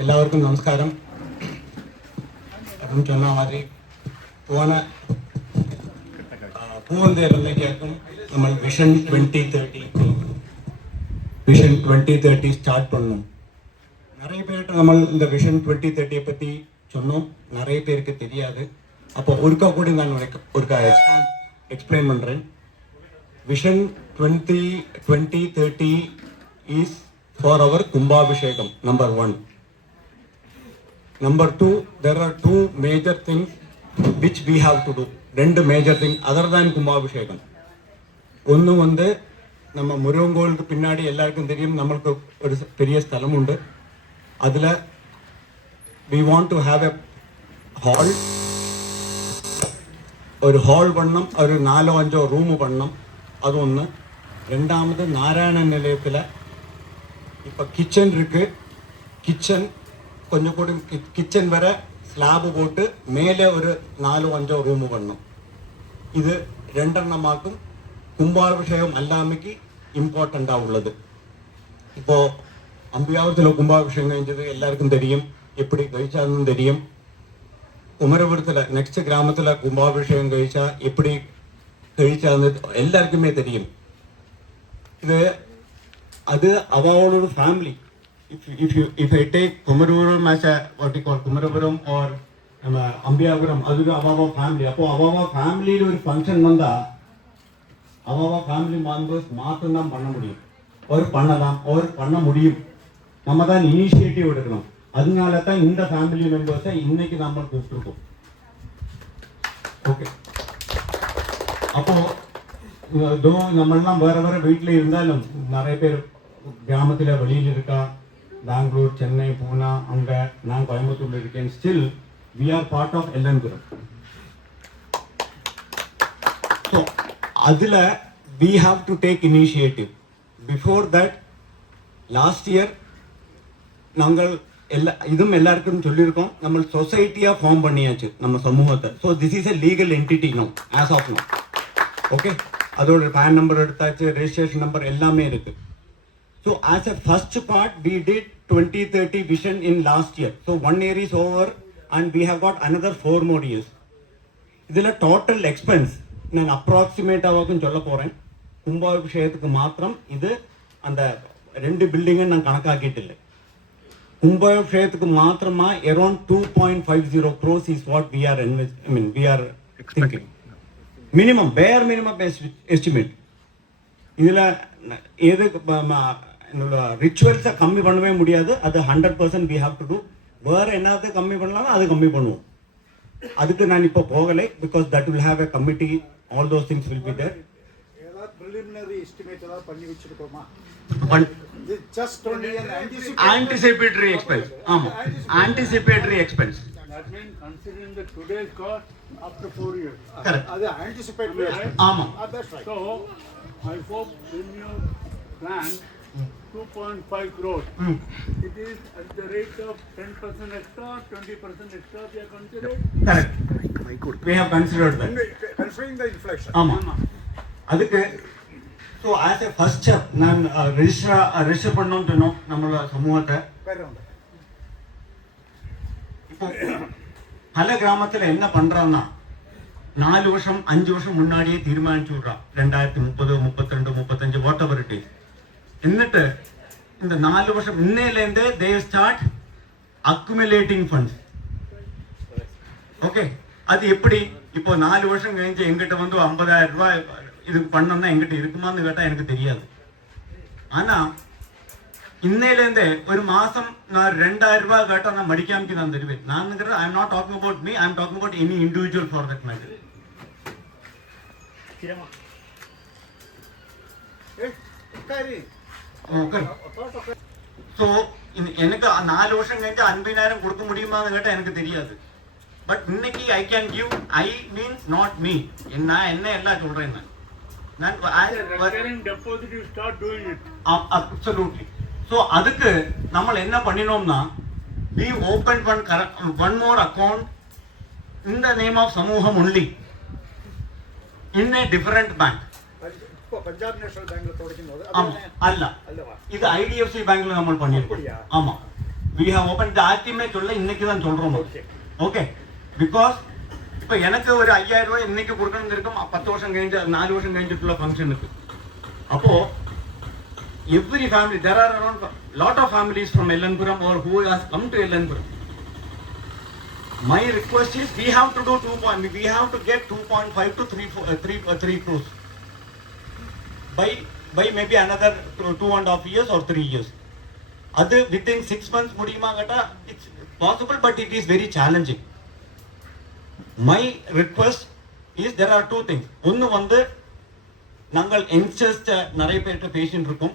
എല്ലാവർക്കും നമസ്കാരം. അപ്പം ചൊന്ന മാതിരി പോണ പൂവന്തേറിലേക്കും നമ്മൾ വിഷൻ 2030 ஸ்டார்ட் பண்ணோம். நிறைய பேர்கிட்ட நம்ம இந்த விஷன் 2030 பற்றி சொன்னோம், நிறைய பேருக்கு தெரியாது. அப்போ ஒருக்கா கூட நான் ஒருக்கா எக்ஸ்பிளைன் பண்ணுறேன். Vision 2030 is for our Kumbhabhishekam, number 1. Number 2, there are 2 major things which we have to do. 2 major things other than Kumbhabhishekam. ഒന്ന് വന്ന് நம்ம മുരുകൻകോവിലുக்கு பின்னாடி எல்லாருக்கும் தெரியும், நம்மளுக்கு ஒரு பெரிய ஸ்தலம் உண்டு. அதில் we want to have a hall, ഒരു ഹാൾ പണം, ഒരു 4-5 റൂം പണം. അതൊന്ന്. രണ്ടാമത് നാരായണ നിലയത്തിൽ இப்போ கிச்சன் இருக்குது. கிச்சன் கொஞ்சம் கூட கிச்சன் வர ஸ்லாബ് போட்டு மேலே ஒரு 4-5 റൂം பண்ணணும். ഇത് രണ്ടെണ്ണമാക്കും കുംഭാഭിഷേകം അല്ലാമയ്ക്ക് ഇമ്പോർട്ടൻ്റാണ് ഉള്ളത്. ഇപ്പോൾ അമ്പിയാവത്തിൽ കുംഭാഭിഷേകം കഴിഞ്ഞത് എല്ലാവർക്കും தெரியும், எப்படி കഴിച്ചാലും தெரியும். കുമരപുരത്തിൽ നെക്സ്റ്റ് ഗ്രാമത്തിലെ കുംഭാഭിഷേകം കഴിച്ചാൽ எப்படி കഴിച്ചാന്ന് എല്ലാവർക്കുമേ தெரியும். ഇത് അത് അവളൊരു family. if I take Kumarapuram as a what you call Kumarapuram or അമ്പിയാപുരം, അതൊരു അവ ഫാമിലി. അപ്പോൾ അവ ഫാമിലിയിൽ ഒരു ഫംഗ്ഷൻ വന്നാൽ அவ ஃபேமிலி மெம்பர்ஸ் மாற்றம் தான் பண்ண முடியும். ஒரு பண்ணலாம், ஒரு பண்ண முடியும். நம்ம தான் இனிஷியேட்டிவ் எடுக்கணும். அதனால தான் இந்த ஃபேமிலி மெம்பர்ஸை இன்னைக்கு நம்ம கூப்பிட்டுருக்கோம். ஓகே, அப்போ இதோ நம்மளாம் வேற வேற வீட்டில் இருந்தாலும் நிறைய பேர் கிராமத்தில் வெளியில் இருக்கா, பெங்களூர், சென்னை, பூனா, அங்கே நான் கோயம்புத்தூர்ல இருக்கேன். Still we are part of LN Puram. So அதில் we have to take initiative. Before that, last year நாங்கள் இதுவும் எல்லாருக்கும் சொல்லியிருக்கோம், நம்ம சொசைட்டியாக ஃபார்ம் பண்ணியாச்சு நம்ம சமூகத்தை. So this is a legal entity now as of now. Okay, அதோட பேன் நம்பர் எடுத்தாச்சு, ரெஜிஸ்ட்ரேஷன் நம்பர் எல்லாமே இருக்குது. So as a first part we did 2030 vision in last year. So 1 year is over and we have got another 4 more years. இதில் total expense நான் அப்ராக்சிமேட்டாகவும் சொல்ல போகிறேன். கும்பாபிஷேகத்துக்கு மாத்திரம் இது அந்த 2 பில்டிங்கை நான் கணக்காக்கிட்டு, கும்பாபிஷேகத்துக்கு மாத்திரமா around 2.50 crores is what we are thinking. Minimum, பேர் மினிமம் எஸ்டிமேட். இதில் எது ரிச்சுவல்ஸை கம்மி பண்ணவே முடியாது. அது 100% we have to do. வேறு என்னது கம்மி பண்ணலாமோ அது கம்மி பண்ணுவோம். அதுக்கு நான் இப்போ போகலை, because that will have a committee, all those things will be there. preliminary estimate எல்லாம் பண்ணி வச்சிருக்கோமா? just only an anticipatory expense. ஆமா, anticipatory expense. That means considering the today's cost after 4 years. Correct. அது anticipatory expense. ஆமா, that's right. So I hope when you plan 2.5 crores, it is at the rate of 10% extra, 20% extra we are considered. Correct. We have considered that. Considering the inflation. ஆமா, அதுக்கு so as a first step நான் register பண்ணோம்னு சொன்னோம் நம்மளோட சமூகத்தை. இப்போ பல கிராமத்தில் என்ன பண்ணுறான்னா 4 வருஷம் 5 வருஷம் முன்னாடியே தீர்மானிச்சு விட்றான், 2030, 32, 35 வாட் எவர் இட் இஸ். എന്നിട്ട് இந்த 4 வருஷம் இன்னையிலேருந்தே they start accumulating funds. Okay, அது எப்படி? இப்போ 4 வருஷம் கழிஞ்சு எங்கிட்ட வந்து 50,000 ரூபாய் இதுக்கு பண்ணோம்னா எங்கிட்ட இருக்குமான்னு கேட்டால் எனக்கு தெரியாது. ஆனால் இன்னையிலேருந்தே ஒரு மாதம் நான் 2,000 ரூபாய் கேட்டால் நான் மடிக்காமக்கு நான் தருவேன். நான் நினைக்கிறேன் I am not talking about me, I am talking about any individual for that matter. So எனக்கு 4 வருஷம் கழிஞ்சு 50,000 கொடுக்க முடியுமான்னு கேட்டால் எனக்கு தெரியாது. பட் இன்னைக்கு I can give. I means not me, நான் என்ன எல்லாம் சொல்கிறேன். Absolutely. So அதுக்கு நம்ம என்ன பண்ணினோம்னா, we opened one more account in the name of Samuham only in a different bank. Punjab national பேங்க்ல தொடங்கும்போது அல்ல, இது IDFC பேங்க்ல நம்ம பண்ணிருக்கோம். ஆமா, we have opened the ultimate சொல்ல இன்னைக்கு தான் சொல்றோம். ஓகே, பிகாஸ் இப்போ எனக்கு ஒரு 5000 ரூபாய் இன்னைக்கு கொடுக்கணும் இருக்கும், 10 வருஷம் கழிஞ்சு 4 வருஷம் கழிஞ்சிட்டுள்ள ஃபங்க்ஷனுக்கு. அப்போ every family, there are around lot of families from Ellanpuram or who has come to Ellanpuram. My request is we have to do we have to get 2.5 to 3 crores by maybe another 2.5 years or 3 years. Adu within 6 months mudiyuma gata, it's possible, but it is very challenging. My request is there are two things. One vandu nangal youngsters nariya peta patient irukum,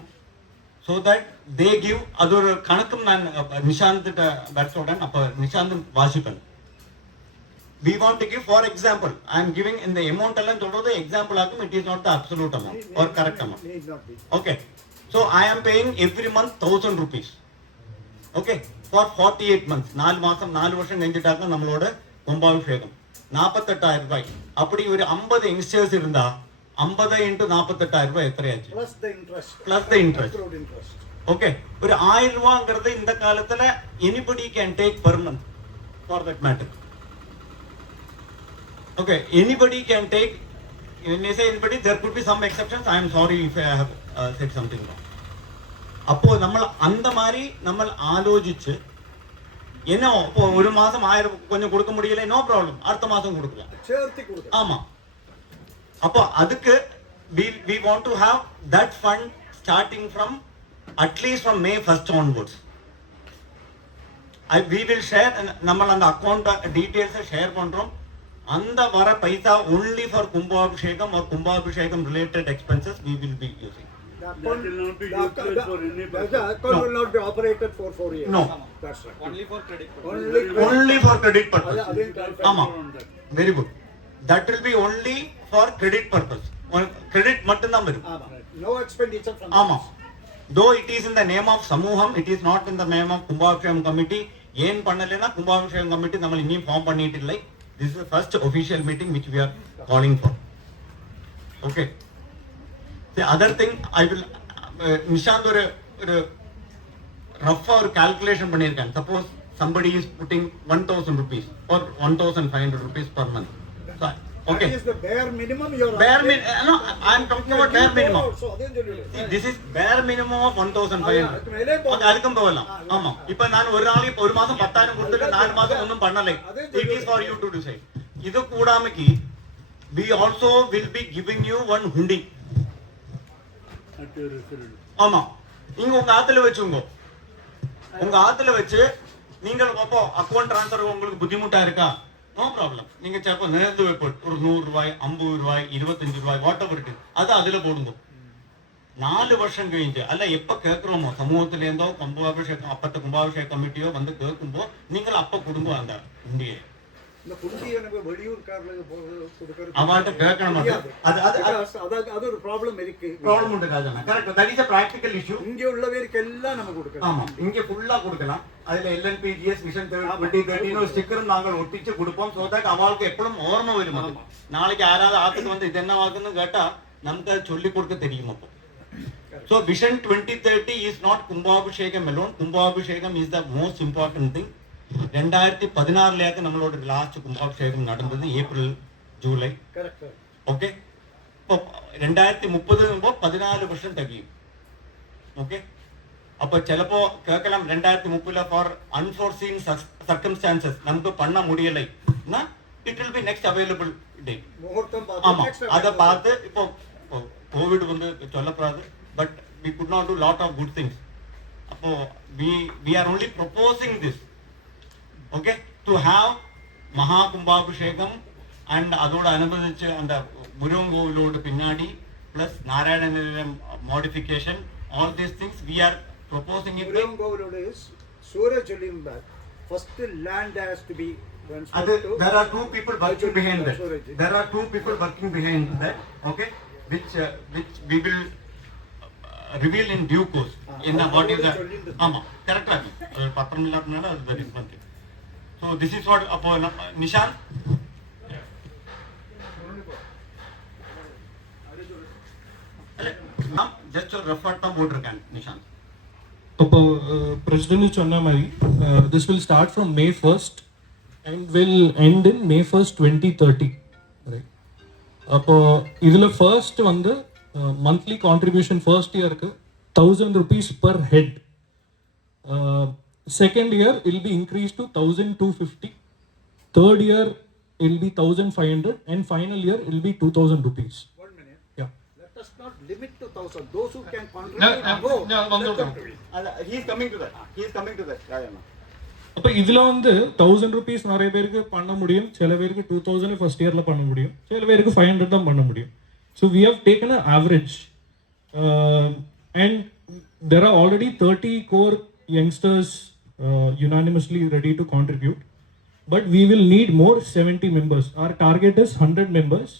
so that they give adur kanakkum nan Nishant batsodan appo Nishant vaasipan. We want to give, for example, I am giving in the amount alone solradhu example agum, it is not the absolute amount or correct amount. Okay, so I am paying every month 1000 rupees. Okay, for 48 months, 4 മാസം 4 വർഷം കഴിഞ്ഞിട്ടാണ് നമ്മളോട് കുംഭാഭിഷേകം. 48000 രൂപ. அப்படி ஒரு 50 youngsters இருந்தா 50 into 48000 രൂപ എത്രയാச்சு? Plus the interest. Okay, ഒരു 1000 രൂപங்கிறது இந்த காலத்துல anybody can take per month for that matter. Okay, anybody can take. When I say anybody, there could be some exceptions. I am sorry if I have said something wrong. അപ്പോൾ നമ്മൾ அந்த மாதிரி நம்ம ஆலோசிச்சு என்ன, இப்போ ஒரு மாசம் 1000 கொஞ்சம் கொடுக்க முடியல, நோ ப்ராப்ளம், அடுத்த மாசம் கொடுக்கலாம், சேர்த்து கொடுக்கலாம். ஆமா, அப்போ அதுக்கு we want to have that fund starting from at least from May 1st onwards. We will share, நம்ம அந்த அக்கௌண்ட் டீடைல்ஸ் ஷேர் பண்றோம். அந்த வர பைசா only for கும்பாபிஷேகம் or கும்பாபிஷேகம் related expenses we will be using. That will not be useless for anybody. The account will not be operated for 4 years. No. That's right. Only for credit. Only for credit purpose. ஆமா, very good. That will be only for credit purpose. Credit மட்டும் தான் வரும். No expenditure from. ஆமா, though it is in the name of Samuham, it is not in the name of கும்பாபிஷேகம் committee. ஏன் பண்ணலைன்னா கும்பாபிஷேகம் committee நம்ம இன்னும் ஃபார்ம் பண்ணிட்டு இல்லை. This is the first official meeting which we are calling for. Okay. The other thing I will Nishant ஒரு rough or calculation பண்ணிருக்கேன். Suppose somebody is putting 1000 rupees or 1500 rupees per month. So, okay. That is the bare minimum you are. Bare minimum. No, I am talking about bare minimum. So See, this is bare minimum of 1500. Okay, அதுக்கும் போகலாம். ஆமா, இப்போ நான் ஒரு நாளைக்கு ஒரு மாசம் 10000 கொடுத்துட்டு 4 மாசம் ஒன்றும் பண்ணலை. It is for you to decide. இது கூடாமக்கி we also will be giving you one hundi. At your residence. ஆமா, நீங்க உங்க ஆத்துல வச்சுங்க. உங்க ஆத்துல வச்சு நீங்கள் அப்போ அக்கௌண்ட் ட்ரான்ஸ்ஃபர் உங்களுக்கு புத்திமுட்டா இருக்கா? No problem. நீங்க சேப்ப நேர்ந்து வைப்போம், ஒரு 100 ரூபாய் 50 ரூபாய் 25 ரூபாய் வாட் எவர் இட், அது அதுல போடுங்க. 4 வருஷம் கழிஞ்சு அல்ல எப்ப கேட்கிறோமோ சமூகத்துல இருந்தோ கும்பாபிஷேகம் அப்பத்த கும்பாபிஷேக கமிட்டியோ வந்து கேட்கும்போ நீங்கள் அப்ப கொடுங்க அந்த உண்டியை. இந்த குண்டி எனக்கு வெளியூர்காரர்களுக்கு கொடுக்கிறது அவன்கிட்ட கேட்கணும். அது ஒரு ப்ராப்ளம் இருக்கு. ப்ராப்ளம் உண்டு Raja. Correct, that is a practical issue. இங்க உள்ளவருக்கு எல்லாம் நம்ம கொடுக்கலாம். ஆமா, இங்க ஃபுல்லா கொடுக்கலாம். அதுல LNPGS மிஷன் 2013 ஸ்டிக்கரும் நாங்கள் ஒட்டிச்சு கொடுப்போம். சோ தட் அவளுக்கு எப்பவும் ஓர்ம வரும். நாளைக்கு யாராவது ஆத்துக்கு வந்து இது என்ன வாக்குன்னு கேட்டா நமக்கு அது சொல்லி கொடுக்க தெரியும். அப்போ so vision 2030 is not கும்பாபிஷேகம் alone. கும்பாபிஷேகம் is the most important thing. 2016 நம்மளோட லாஸ்ட் கும்பாபிஷேகம் நடந்தது ஏப்ரல் ஜூலை. ஓகே, இப்போ 2030 14 வருஷம் தகியும். ஓகே, அப்போ சிலப்போ கேட்கலாம் 2030 ஃபார் அன்ஃபோர்சீன் சர்க்கம்ஸ்டான்சஸ் நமக்கு பண்ண முடியலைன்னா it will be next available day. ஆமா, அதை பார்த்து இப்போ கோவிட் வந்து சொல்லப்படாது, but we could not do lot of good things. அப்போ we are only proposing this, okay, to have மகா கும்பாபிஷேகம் and அதோட அனுபவிச்சு அந்த முருகன் கோவிலோட பின்னாடி plus நாராயண நிலையம் modification, all these things we are proposing it. Murugan கோவிலோட சூரிய சொல்லியும் first land has to be there are two people working behind that. There are two people working behind that, okay, which we will reveal in due course. In what is that? ஆமா, கரெக்டா இருக்கு. பத்திரம் இல்லாதனால அது very important. So this is what அப்போ நிஷாந்த் நான் just ஒரு refer தான் போட்டிருக்கேன் நிஷாந்த். അപ്പോൾ പ്രസിഡന്റ് சொன்ன மாதிரி this will start from May 1st and will end in May 1st 2030. Right. അപ്പോൾ இதில் ஃபர்ஸ்ட் வந்து மந்த்லி கான்ட்ரிபியூஷன் ஃபர்ஸ்ட் இயருக்கு 1000 rupees per head. Second year it will be increased to 1250. Third year it will be 1500 and final year it will be 2000 rupees. 1 minute. Yeah. Let us not limit to 1000. Those who can No, contribute no, go. no, Let them do it. He is coming to that. He is coming to that. Yeah. அப்போ இதில் வந்து 1000 rupees நிறைய பேருக்கு பண்ண முடியும், சில பேருக்கு 2000 first இயரில் பண்ண முடியும், சில பேருக்கு 500 தான் பண்ண முடியும். So we have taken a average and there are already 30 core youngsters unanimously ready to contribute, but we will need more 70 members. Our target is 100 members.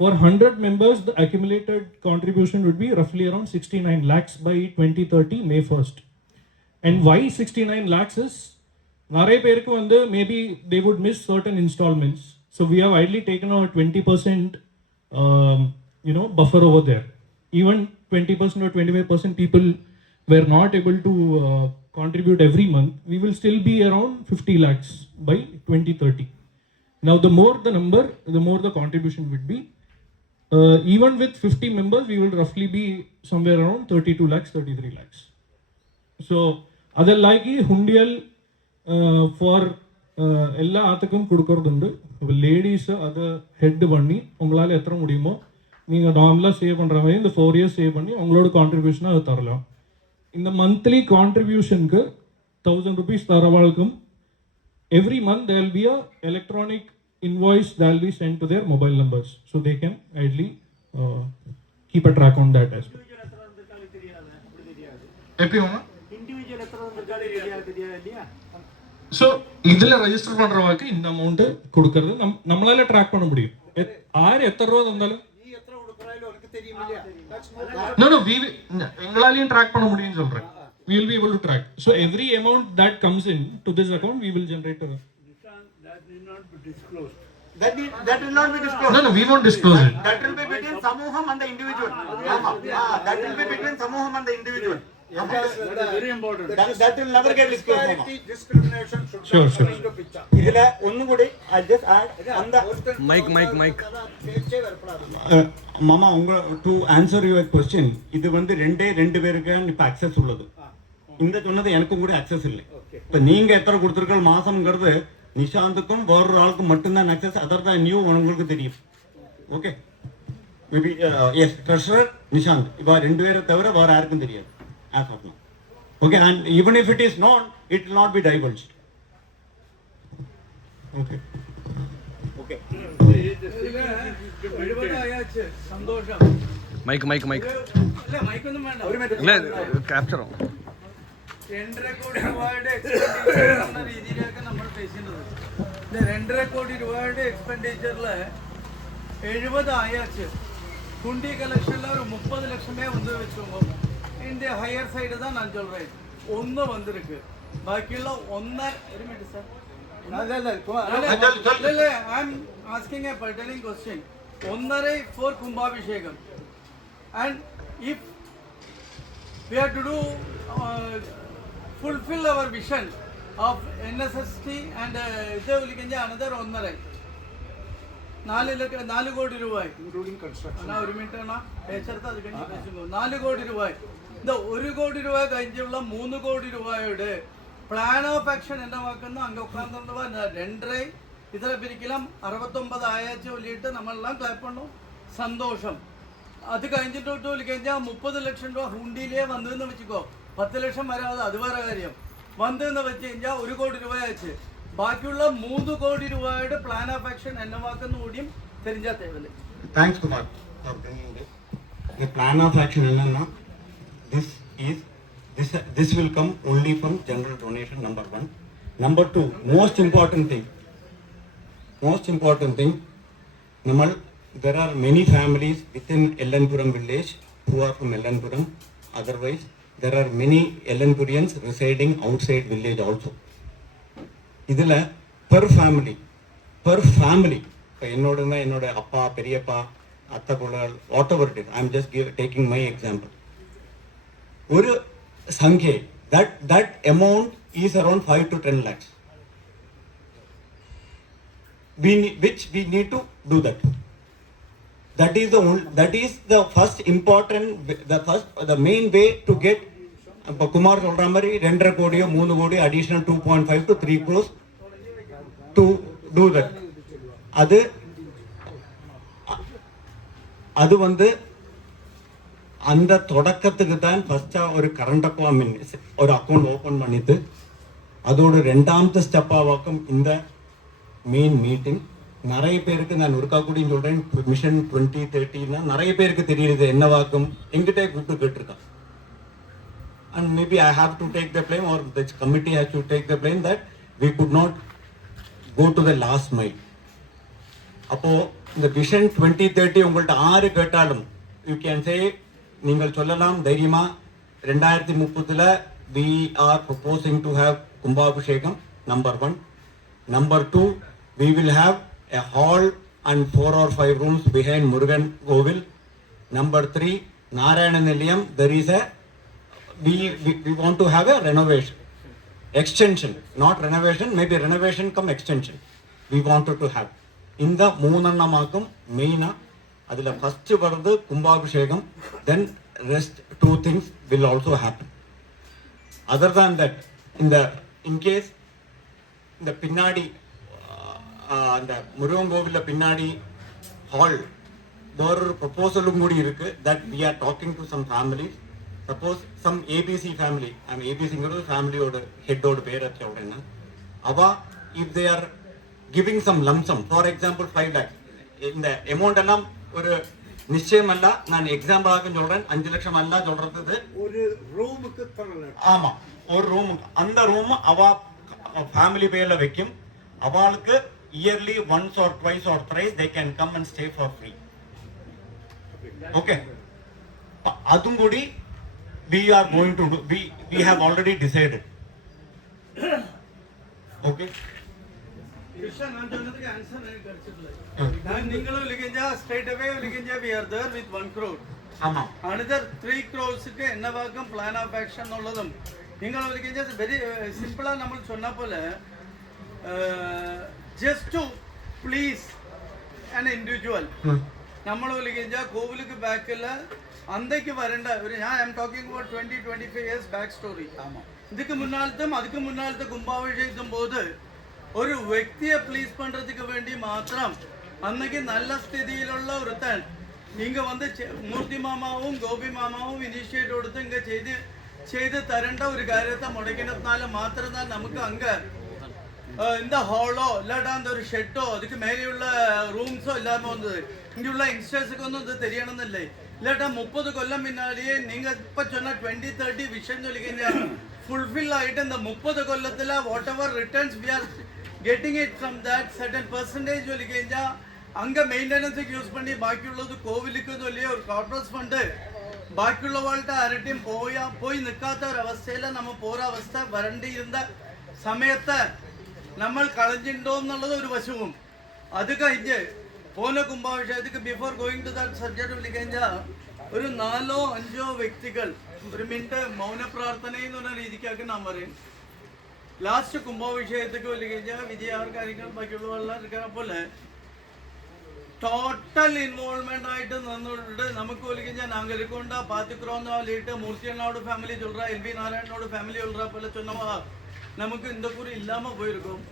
For 100 members, the accumulated contribution would be roughly around 69 lakhs by 2030 May 1st. And why 69 lakhs is, நிறைய பேருக்கு வந்து maybe they would miss certain installments. So we have ideally taken a 20% buffer over there. Even 20% or 25% people were not able to contribute every month. We will still be around 50 lakhs by 2030. Now the more the number, the more the contribution would be. Even with 50 members, we will roughly be somewhere around 32 lakhs, 33 lakhs. So അതല്ലാക്കി ഹുണ്ടിയൽ four എല്ലാ ആത്തക്കും കൊടുക്കறதுண்டு. Ladies அதை head பண்ணி உங்களால் எத்தனை முடியுமோ நீங்கள் நார்மலாக save பண்ணுற மாதிரி இந்த 4 years சேவ் பண்ணி உங்களோட கான்ட்ரிபியூஷனை அது தரலாம். இந்த மந்த்லி கான்ட்ரிபியூஷனுக்கு 1000 rupees தரவாளுக்கும் every month there will be a electronic invoice that will be sent to their mobile numbers, so they can ideally keep a track on that as well. எப்படி வாங்க Individual எத்தனை வந்திருக்காரு இல்லையா? ஸோ இதில் register பண்ணுறவாக்கு இந்த amount கொடுக்கறது நம்மளால track பண்ண முடியும். ஆறு எத்தனை ரூபா தந்தாலும் நீ எத்தனை கொடுக்குறாயில உனக்கு தெரியும் இல்லையா? That's more. எங்களாலையும் ட்ராக் பண்ண முடியும்னு சொல்கிறேன். We will be able to track. So every amount that comes in to this account, we will generate a... That need not be disclosed. That will not be disclosed. No, we won't disclose it. That will be between Samuham and the individual. That will be between Samuham and the individual. That is very important. That will never get disclosed. Disparity, discrimination should Sure, not sure. come into picture. ഇതിലെ ഒന്നുകൂടി I just add on the Mike. மாமா உங்க to answer your question, இது வந்து ரெண்டு பேருக்கு இப்போ access உள்ளது. இந்த சொன்னது எனக்கும் கூட அக்சஸ் இல்லை. இப்போ நீங்க எத்தனை கொடுத்துருக்க மாசம்ங்கிறது நிஷாந்துக்கும் வேறொரு ஆளுக்கும் மட்டும்தான் அக்சஸ். அதர் தான் நியூ உங்களுக்கு தெரியும். Okay, maybe as treasurer Nishant இப்போ ரெண்டு பேரை தவிர வேற யாருக்கும் தெரியாது. as of now. Okay, and even if it is known, it will not be divulged. Okay. Okay. സന്തോഷം. മൈക്ക് അല്ല മൈക്കൊന്നും വേണ്ട. ക്യാപ്ചറോ 2.5 കോടി രൂപയുടെ എക്സ്പെൻഡിച്ചർ എന്ന രീതിയിലേക്ക് നമ്മൾ പേശുന്നത്. 2.5 കോടി രൂപയുടെ എക്സ്പെൻഡിച്ചറിൽ 70 ആയാச்சு. குண்டி கலெக்ஷனில் ஒரு 30 லட்சமே வந்து வச்சுக்கோங்க. இந்த ஹையர் சைடு தான் நான் சொல்கிறேன். 1 வந்திருக்கு, பாக்கியுள்ள 1 ஒரு minute sir. I am asking a pertaining question. 1.5 for கும்பாபிஷேகம். And if we have to do fulfill our vision of NSST and ഇത് വിളിക്കുന്ന another 1.5 4 കോടി രൂപ Including construction. ഒരു മിനിറ്റ് ആണ് പേച്ചെടുത്ത് അത് കഴിഞ്ഞ് പേശുമ്പോൾ 4 കോടി രൂപ. இந்த 1 கோடி ரூபாய் കഴിഞ്ഞുള്ള 3 கோடி ரூபாயோட പ്ലാൻ ഓഫ് ആക്ഷൻ என்ன വാക്കുന്ന அங்கே உட்காந்துருந்தவா 2.5 ഇതിലെ പിരിക്കലും 69 ആയാഴ്ച ചൊല്ലിയിട്ട് നമ്മളെല്ലാം ക്ലാപ്പ് பண்ணோம். സന്തോഷം. അത് കഴിഞ്ഞിട്ട് കഴിഞ്ഞാൽ 30 ലക്ഷം രൂപ ഹുണ്ടിയിലേ വന്നതെന്ന് വെച്ചിക്കോ. 10 ലക്ഷം വരാതെ അത് വേറെ കാര്യം. വന്നതെന്ന് വെച്ച് കഴിഞ്ഞാൽ 1 കോടി രൂപ അയച്ച് ബാക്കിയുള്ള 3 കോടി രൂപയുടെ പ്ലാൻ ഓഫ് ആക്ഷൻ എന്നെ വാക്കുന്ന കൂടിയും தெரிஞ்சா தேவையில்லை. Thanks Kumar for bringing this. The plan of action என்னன்னா this will come only from general donation, number 1. Number 2, most important thing, there are many families within Ellanpuram village who are from Ellanpuram. Otherwise, there are many Ellanpurians residing outside village also. இதில் per family இப்போ என்னோட அப்பா பெரியப்பா அத்தை குழல் what ever it is, I am just taking my example. ஒரு சங்கே that amount is around 5 to 10 lakhs. Which we need to do that. That is the first important, the main way to get Kumar Solramari 2.5 crore, 3 crore, additional 2.5 to 3 crores to do that. அது வந்து அந்த தொடக்கத்துக்கு தான் ஃபர்ஸ்ட்டாக ஒரு current ஒரு account open பண்ணிட்டு அதோட ரெண்டாமത്തെ ஸ்டெப்பாவாக்கும் இந்த main meeting. நிறைய பேருக்கு நான் ஒருக்கா கூடியும் சொல்கிறேன், மிஷன் 2030 நிறைய பேருக்கு தெரியுது என்னவாக்கும். எங்கிட்டே கூப்பிட்டு கேட்டிருக்கான். And maybe I have to take the blame or the committee has to take the blame that we could not go to the last mile. அப்போ இந்த விஷன் 2030 உங்கள்கிட்ட ஆறு கேட்டாலும் யூ கேன் சே, நீங்கள் சொல்லலாம் தைரியமா 2030 we are proposing to have கும்பாபிஷேகம், number 1. Number 2, we will have a hall and 4 or 5 rooms behind Murugan Govil. Number 3, Narayana Nilayam, there is a we want to have a renovation, extension, not renovation, maybe renovation come extension we wanted to have. இந்த மூணெண்ணமாக்கும் மெயினா அதில் first வருது Kumbhabhishekam, then rest 2 things will also happen. Other than that, in case இந்த பின்னாடி அந்த முருகன் கோவிலில் பின்னாடி hall வேறொரு ப்ரொபோசலும் கூடி இருக்கு. That we are talking to some families. Suppose some ABC family, ABCங்கிறது ஃபேமிலியோட ஹெட்டோட பேர் சொல்றேன்னா, அவா if they are giving some lump sum, for example 5 lakhs, இந்த அமௌண்ட் எல்லாம் ஒரு நிச்சயம் அல்ல, நான் எக்ஸாம்பிளாக சொல்றேன், 5 லட்சம் அல்ல சொல்றது, ஒரு ரூமுக்கு தரல. ஆமா, ஒரு ரூமுக்கு. அந்த ரூம் அவா ஃபேமிலி பேர்ல வைக்கும். அவளுக்கு yearly once or twice or thrice they can come and stay for free. Okay, அதும் கூடி we are going to do, we have already decided. Okay, Krishna, நான் சொன்னதுக்கு ஆன்சர் எனக்கு கிடைச்சிடல. நீங்களும் லிகஞ்சா ஸ்ட்ரைட் அவே லிகஞ்சா we are there with 1 crore. ஆமா, another 3 crores-க்கு என்னவாக்கும் பிளான் ஆஃப் ஆக்ஷன் உள்ளதும் நீங்களும் லிகஞ்சா வெரி சிம்பிளா നമ്മൾ சொன்ன போல just to please an individual നമ്മൾ ലികஞ்சா കോവിലുக்கு ബാക്കിൽ അന്തേക്ക് വരേണ്ട ഒരു, ഞാൻ I am talking about 20-25 years back story. இதுக்கு முன்னாலത്തെ கும்பாபிஷேகம் போது ഒരു വ്യക്തിയെ പ്ലീസ് പண்றதுக்கு വേണ്ടി മാത്രം അന്നേക്ക് നല്ല സ്ഥിതിയിലുള്ള ഒരുത്തൻ ഇങ്ങ വന്ന് മൂർത്തി മാമാവും ഗോപി മാമാവും ഇനിഷ്യേറ്റ് കൊടുത്ത് ഇങ്ങ ചെയ്ത് തരേണ്ട ഒരു കാര്യത്തെ മുടക്കിനത്തിനാല് മാത്രം தான் നമുക്ക് അങ്ക இந்த ஹாலோ இல்லாட்டா அந்த ஒரு ஷெட்டோ அதுக்கு மேலேயுள்ள ரூம்ஸோ இல்லாம வந்தது. இங்குள்ள யங்ஸ்டர்ஸுக்கு ஒன்றும் இது தெரியணும்னு இல்லாட்டா 30 കൊല്ലം முன்னாடியே நீங்க இப்ப சொன்ன 2030 விஷன் சொல்லிக்கிங்க ഫുൾഫിൽ ആയിട്ട് இந்த 30 കൊല്ലത്തിലെ whatever returns we are getting it from that certain percentage சொல்லிக்கிங்க அங்கே மெயின்டெனன்ஸுக்கு யூஸ் பண்ணி பாக்கியுள்ளது கோவிலுக்கு சொல்லியே ஒரு கார்ப்பரேட் ஃபண்டு ബാക്കിയുള്ളവരുടെ ആരുടെയും പോയി നിൽക്കാത്ത ഒരവസ്ഥയിൽ നമ്മൾ പോര അവസ്ഥ വരണ്ടിയിരുന്ന സമയത്ത് നമ്മൾ കളഞ്ഞിട്ടുണ്ടോ എന്നുള്ളത് ഒരു വശവും. അത് കഴിഞ്ഞ് പോന കുംഭാഭിഷേകത്തിക്ക് before going to that subject വിളിക്കഴിഞ്ഞാൽ ഒരു 4-5 വ്യക്തികൾ ഒരു മിനിറ്റ് മൗന പ്രാർത്ഥന എന്ന് പറഞ്ഞ രീതിക്കാക്കി നാം പറയും. ലാസ്റ്റ് കുംഭാഭിഷേകത്തിക്ക് വിളിക്കഴിഞ്ഞാൽ വിജയാർ കാര്യങ്ങൾ ബാക്കിയുള്ളവരെല്ലാം ഇരിക്കുന്ന പോലെ ടോട്ടൽ ഇൻവോൾവ്മെന്റ് ആയിട്ട് നിന്നുകൊണ്ട് നമുക്ക് വിളിക്കഴിഞ്ഞാൽ நாங்கள் இருக்கோண்டா பார்த்துக்கிறோம்னு சொல்லிட்டு மூர்த்தியண்ணோட ஃபேமிலி சொல்கிறா, எல்வி நாராயணனோட ஃபேமிலி சொல்கிறா போல சொன்னவா நமக்கு இந்த கூறி இல்லாமல் போயிருக்கும்.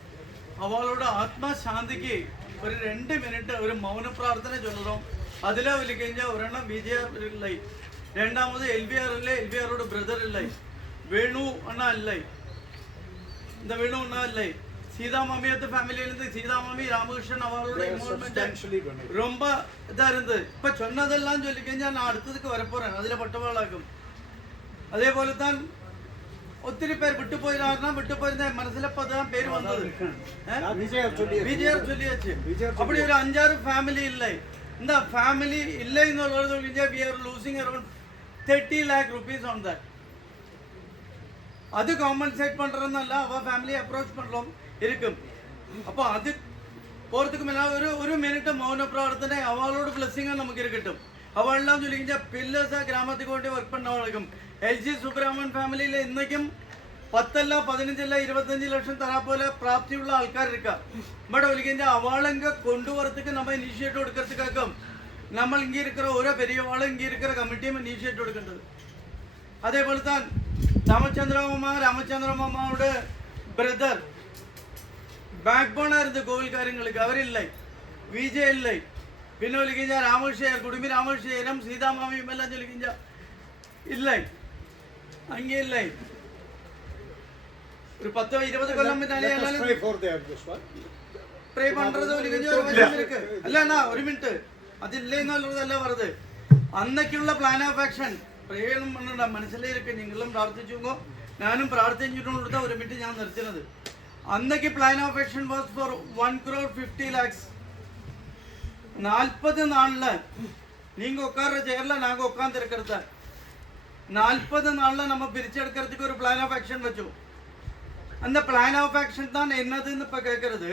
அவளோட ஆத்மா சாந்திக்கு ஒரு 2 മിനിറ്റ് ഒരു മൗന പ്രാർത്ഥന ചൊല്ലുறோம். അതിലെ വിളിക്കഴിഞ്ഞാൽ ഒരെണ്ണം വിജയാർ இல்லை, രണ്ടാമത് എൽവിആർ இல்லை, എൽവിആரோட பிரதர் இல்லை, வேணு அண்ணா இல்லை, இந்த வேணு அண்ணா இல்லை, சீதா மாமியத்து ஃபேமிலியிலிருந்து சீதா மாமி ராமகிருஷ்ணன் அவரோட இன்வால்வ்மெண்ட் ரொம்ப இதாக இருந்தது. இப்போ சொன்னதெல்லாம் சொல்லிக்கഴിഞ്ഞാൽ நான் அடுத்ததுக்கு வரப்போகிறேன், அதில் பட்டவாளாக்கும். அதே போல தான் ഒത്തിരി പേർ വിട്ടുപോയിരുന്ന മനസ്സിലപ്പോ അതാണ് പേര് വന്നത് വിജയർ ചൊല്ലിയാச்சு. அப்படி ஒரு 5-6 ஃபேமிலி இல்லை. இந்த ஃபேமிலி இல்லை എന്നുള്ളത് we are losing around 30 lakh rupees on that. அது காம்பன்சேட் பண்றதுனால அவ ஃபேமிலி அப்ரோச் பண்ணலாம் இருக்கும். அப்போ அது போறதுக்கு மேல ஒரு மினிட் மௌன பிரார்த்தனை அவளோட பிளஸிங்கா நமக்கு இருக்கட்டும். அவள்லாம் சொல்லிக்கிஞ்சா பில்லர்ஸா கிராமத்துக்கு வேண்டி ஒர்க் பண்ணவளுக்கும். LG சுப்ரமணியன் ஃபேமிலியில் இன்னைக்கும் 10 അല്ല 15 അല്ല 25 ലക്ഷം തരാ പോലെ പ്രാപ്തിയുള്ള ആൾക്കാരിക്ക ഇവിടെ ഒലിക്കിഞ്ച അവളെങ്ക കൊണ്ടുവരத்துக்கு நம்ம இனிஷியேட் எடுக்கிறதுக்காக நம்ம இங்கே இருக்கிற ஒரு பெரியவாள இங்கே இருக்கிற கமிட்டியும் இனிஷியேட் எடுக்கின்றது. അതേപോലെ தான் രാമചന്ദ്രമാമയോட பிரதர் பேக் போனா இருந்து கோவில் காரியங்களுக்கு அவர் இல்லை, விஜய் இல்லை, പിന്നെ ഒലിക്കിഞ്ച രാമശേഖർ കുടുംബി രാമശേഖരം സീതാമാമിയും എല്ലാം ചൊല്ലിക്കിഞ്ച இல்லை, அங்கே இல்லை. ഒരു 10-20 കൊല്ലം പിന്നാലെ Pray for them, this one. പ്രേ പண்றது ഒലിക്കിഞ്ച ഒരു വശം ഇருக்கு. അല്ല അണ്ണാ ഒരു മിനിറ്റ്, അതില്ലേ എന്നുള്ളതല്ല പറഞ്ഞത്. അന്നൊക്കെയുള്ള പ്ലാൻ ഓഫ് ആക്ഷൻ പ്രേയണം பண்ணണ്ട മനസ്സിലേ ഇരിക്കെ. നിങ്ങളും പ്രാർത്ഥിച്ചുങ്ങോ ഞാനും പ്രാർത്ഥിച്ചിട്ടുള്ള ഒരു മിനിറ്റ് ഞാൻ നിർത്തുന്നത്. അന്നൊക്കെ plan of action was for 1,50,00,000 lakhs. 40 நாள்ல நீங்க உட்கார்ற சேர்ல நாங்க உட்கார்ந்து இருக்கிறத 40 நாள்ல நம்ம பிரிச்செடுக்கிறதுக்கு ஒரு பிளான் ஆஃப் ஆக்ஷன் வச்சோம். அந்த பிளான் ஆஃப் ஆக்ஷன் தான் என்னதுன்னு இப்ப கேட்கறது.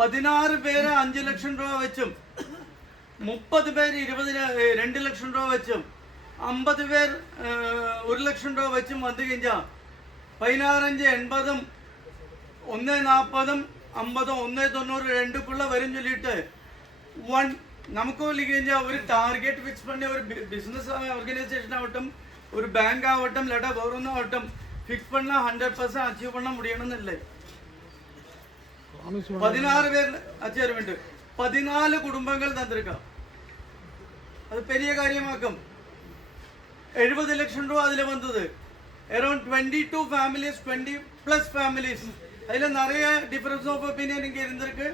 16 பேரை 5 ലക്ഷം രൂപ വെച്ചും 30 പേര് 2 ലക്ഷം രൂപ വെച്ചും 50 പേർ 1 ലക്ഷം രൂപ വെച്ചും വന്നു കഴിഞ്ഞാൽ 16-5-80 140 50 190 2க்குள்ள വരും ചൊല്ലിയിട്ട് നമുക്ക് കഴിഞ്ഞാൽ ഒരു ടാർഗറ്റ് ഫിക്സ് பண்ணி ഒരു ബിസിനസ് ഓർഗനൈസേഷൻ ആവട്ടെ ഒരു ബാങ്ക് ആവട്ടെ ഇല്ലാട്ട വേറൊന്നും ആവട്ടെ ഫിക്സ് பண்ண 100% അച്ചീവ് பண்ண முடியணும்ന്നില്ലേ. 16 പേർ അച്ചീവ്മെന്റ് 14 കുടുംബങ്ങൾ തന്നിരിക്കാം. അത് പെരിയ കാര്യമാക്കും. 70 ലക്ഷം രൂപ അതിൽ വന്നത്. Around 22 families 20+ families. അതിൽ நிறைய ഡിഫറൻസ് ഓഫ് ഒപ്പീനിയൻ ഇങ്ങനെ ഇരുന്നിருக்கு.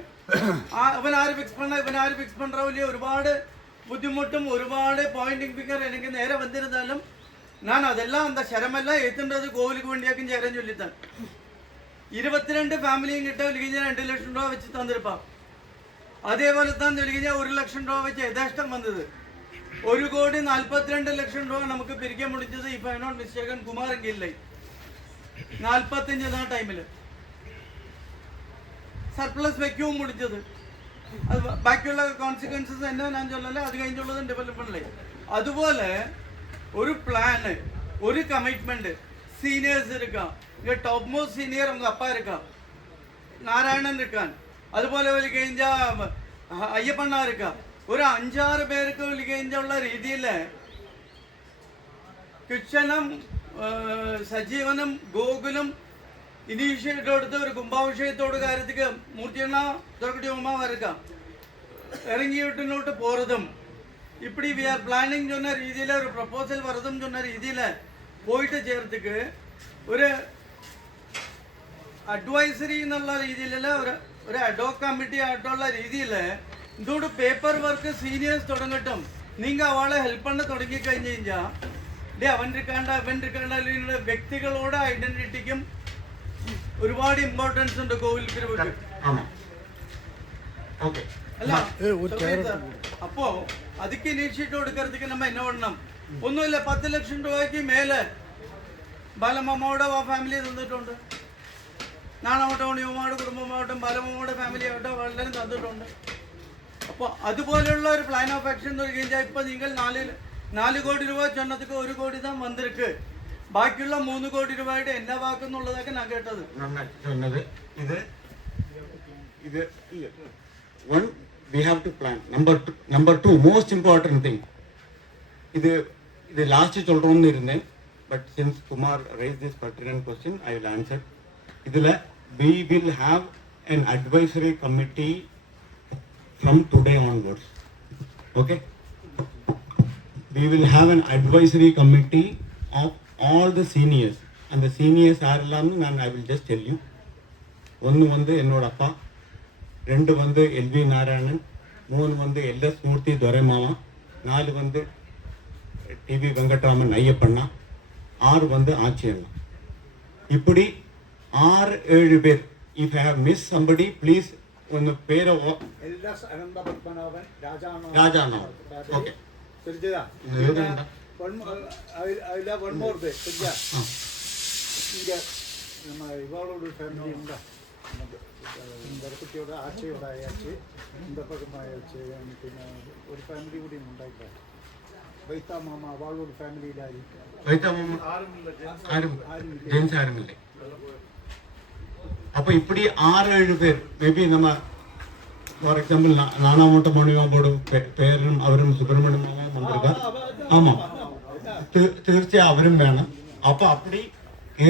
ഇവൻ ആര് ഫിക്സ് பண்ண ഇവൻ ആര് ഫിക്സ് പண்றവല്ലേ ഒരുപാട് ബുദ്ധിമുട്ടും ഒരുപാട് പോയിന്റിംഗ് ഫിഗർ എനിക്ക് നേരെ വന്നിരുന്നാലും ഞാൻ അതെല്ലാം എന്താ ശരമെല്ലാം എത്തേണ്ടത് കോവിലിക്ക് വേണ്ടിയാക്കും ചേരാൻ ചൊല്ലിത്താൻ. 22 ഫാമിലിയും കിട്ടാൻ ഒലിക്കഴിഞ്ഞാൽ 2 ലക്ഷം രൂപ വെച്ച് തന്നിരിപ്പാം. അതേപോലെ തന്നെ ഒലിക്കഴിഞ്ഞാൽ 1 ലക്ഷം രൂപ വെച്ച് യഥേഷ്ടം വന്നത്. 1,42,00,000 രൂപ നമുക്ക് പിരിക്കാൻ മുടിച്ചത് ഇപ്പൊ നോട്ട് മിസ്റ്റേക്കൻ കുമാരെങ്കില്ലേ 45 ടൈമില് സർപ്ലസ് വെക്കുകയും മുടിച്ചത്. അത് ബാക്കിയുള്ള കോൺസിക്വൻസസ് എന്നാ ഞാൻ ചൊല്ലല്ലേ, അത് കഴിഞ്ഞുള്ളത് ഡെവലപ്മെന്റിലെ. അതുപോലെ ഒരു പ്ലാന് ഒരു കമ്മിറ്റ്മെന്റ് സീനിയേഴ്സ് എടുക്കാം. ഇങ്ങ ടോപ്പ് മോസ്റ്റ് സീനിയർ ഉங்க அப்பா இருக்கா, നാരായണൻ இருக்கான், അതുപോലെ ഒരു കഴിഞ്ഞ അയ്യപ്പണ്ണ இருக்கா. ഒരു 5-6 പേർക്ക് ഒരു കഴിഞ്ഞുള്ള രീതിയിൽ കിച്ചനും സജീവനും ഗോകുലും ഇനീഷ്യേറ്റീവ് എടുത്ത് ഒരു കുംഭാഭിഷേകത്തോട് കാര്യത്തിക്ക് മൂർത്തിയണ്ണ തൊരക്കടി ഉമ്മ വരക്കാം ഇറങ്ങിയിട്ടിനോട്ട് പോറതും இப்படி வி ஆர் பிளானிங் சொன்ன രീതിയിൽ ഒരു പ്രപ്പോസൽ വരതും சொன்ன രീതിയിൽ പോയിട്ട് ചേർത്തിക്ക് ഒരു അഡ്വൈസറി എന്നുള്ള രീതിയിലുള്ള ഒരു അഡോക് കമ്മിറ്റി ആയിട്ടുള്ള രീതിയിൽ ഇതോട് പേപ്പർ വർക്ക് സീനിയേഴ്സ് തുടങ്ങട്ടും. നിങ്ങൾ അവളെ ഹെൽപ്പ് பண்ண തുടങ്ങി കഴിഞ്ഞ് കഴിഞ്ഞാൽ അവൻ ഇരിക്കാണ്ട വ്യക്തികളോട് ഐഡന്റിറ്റിക്കും ഒരുപാട് ഇമ്പോർട്ടൻസ് ഉണ്ട് കോവിൽ പിരിവുക്ക്. അല്ല അപ്പോ അതിക്ക് ഇനീഷ്യേറ്റീവ് എടുக்கிறதுக்கு நம்ம என்ன பண்ணണം? ഒന്നുമില്ല, 10 ലക്ഷം രൂപയ്ക്ക് മേലെ ബാലമ്മയുടെ ഫാമിലി തന്നിട്ടുണ്ട്. നാണാവട്ടെ ഉണ്ണിയമ്മയുടെ കുടുംബമാവട്ടെ ബാലമ്മയുടെ ഫാമിലി ആവട്ടെ വളരെ തന്നിട്ടുണ്ട്. അപ്പോൾ അതുപോലെയുള്ള ഒരു പ്ലാൻ ഓഫ് ആക്ഷൻ എന്ന് കഴിഞ്ഞാൽ ഇപ്പൊ നിങ്ങൾ 4 കോടി രൂപ ചൊന്നതിക്ക് 1 കോടി தான் വന്നിருக்கு. ബാക്കിയുള്ള 3 കോടി രൂപയുടെ എന്നാ വാക്കുന്നുള്ളതൊക്കെ ഞാൻ കേട്ടത്. ഇത് one we have to plan. Number two most important thing, ഇത് ലാസ്റ്റ് ചൊല്ലണമെന്ന് ഇരുന്നേ, but since Kumar raised this pertinent question, I will answer. ഇതിൽ we will have an advisory committee from today onwards. Okay, we will have an advisory committee of all the seniors, and the seniors ആരെല്ലാന്ന് I will just tell you. ഒന്ന് വന്ന് എന്നോട് அப்பா, 2 வந்து LV Narayanan, 3 வந்து LS മൂർത്തി ദൊരൈമാമ, 4 வந்து TV Venkatraman ஐயப்பண்ணா, 6 வந்து ஆச்சியண்ணா. இப்படி 6-7 பேர். If I have missed somebody, please ഒന്ന് പേര് LS അനന്ത പത്മനാഭൻ രാജാണോ? Okay, one more day. இங்க நம்ம இவாளோட ஃபேமிலி உண்டா, ദർക്കുട്ടിയോട് ആച്ചയോട് അയച്ച് இந்த பக்கம் അയച്ച് പിന്നെ ഒരു ഫാമിലി കൂടി ഉണ്ടായില്ല. വൈത്താമാമ അവളോട് ഫാമിലിയിലായിരിക്കും. ആരും ജെയിംസ് ആരുമില്ലേ? அப்போ இப்படி 6-7 பேர் மேபி நம்ம ஃபார் எக்ஸாம்பிள் நானாமட்ட மணிமாம்போட പേരും അവരും സുബ്രഹ്മണ്യം മാമ വന്നിരിക്കാം ആമാ തീർച്ചയായും അവരും വേണം അപ്പോൾ அப்படி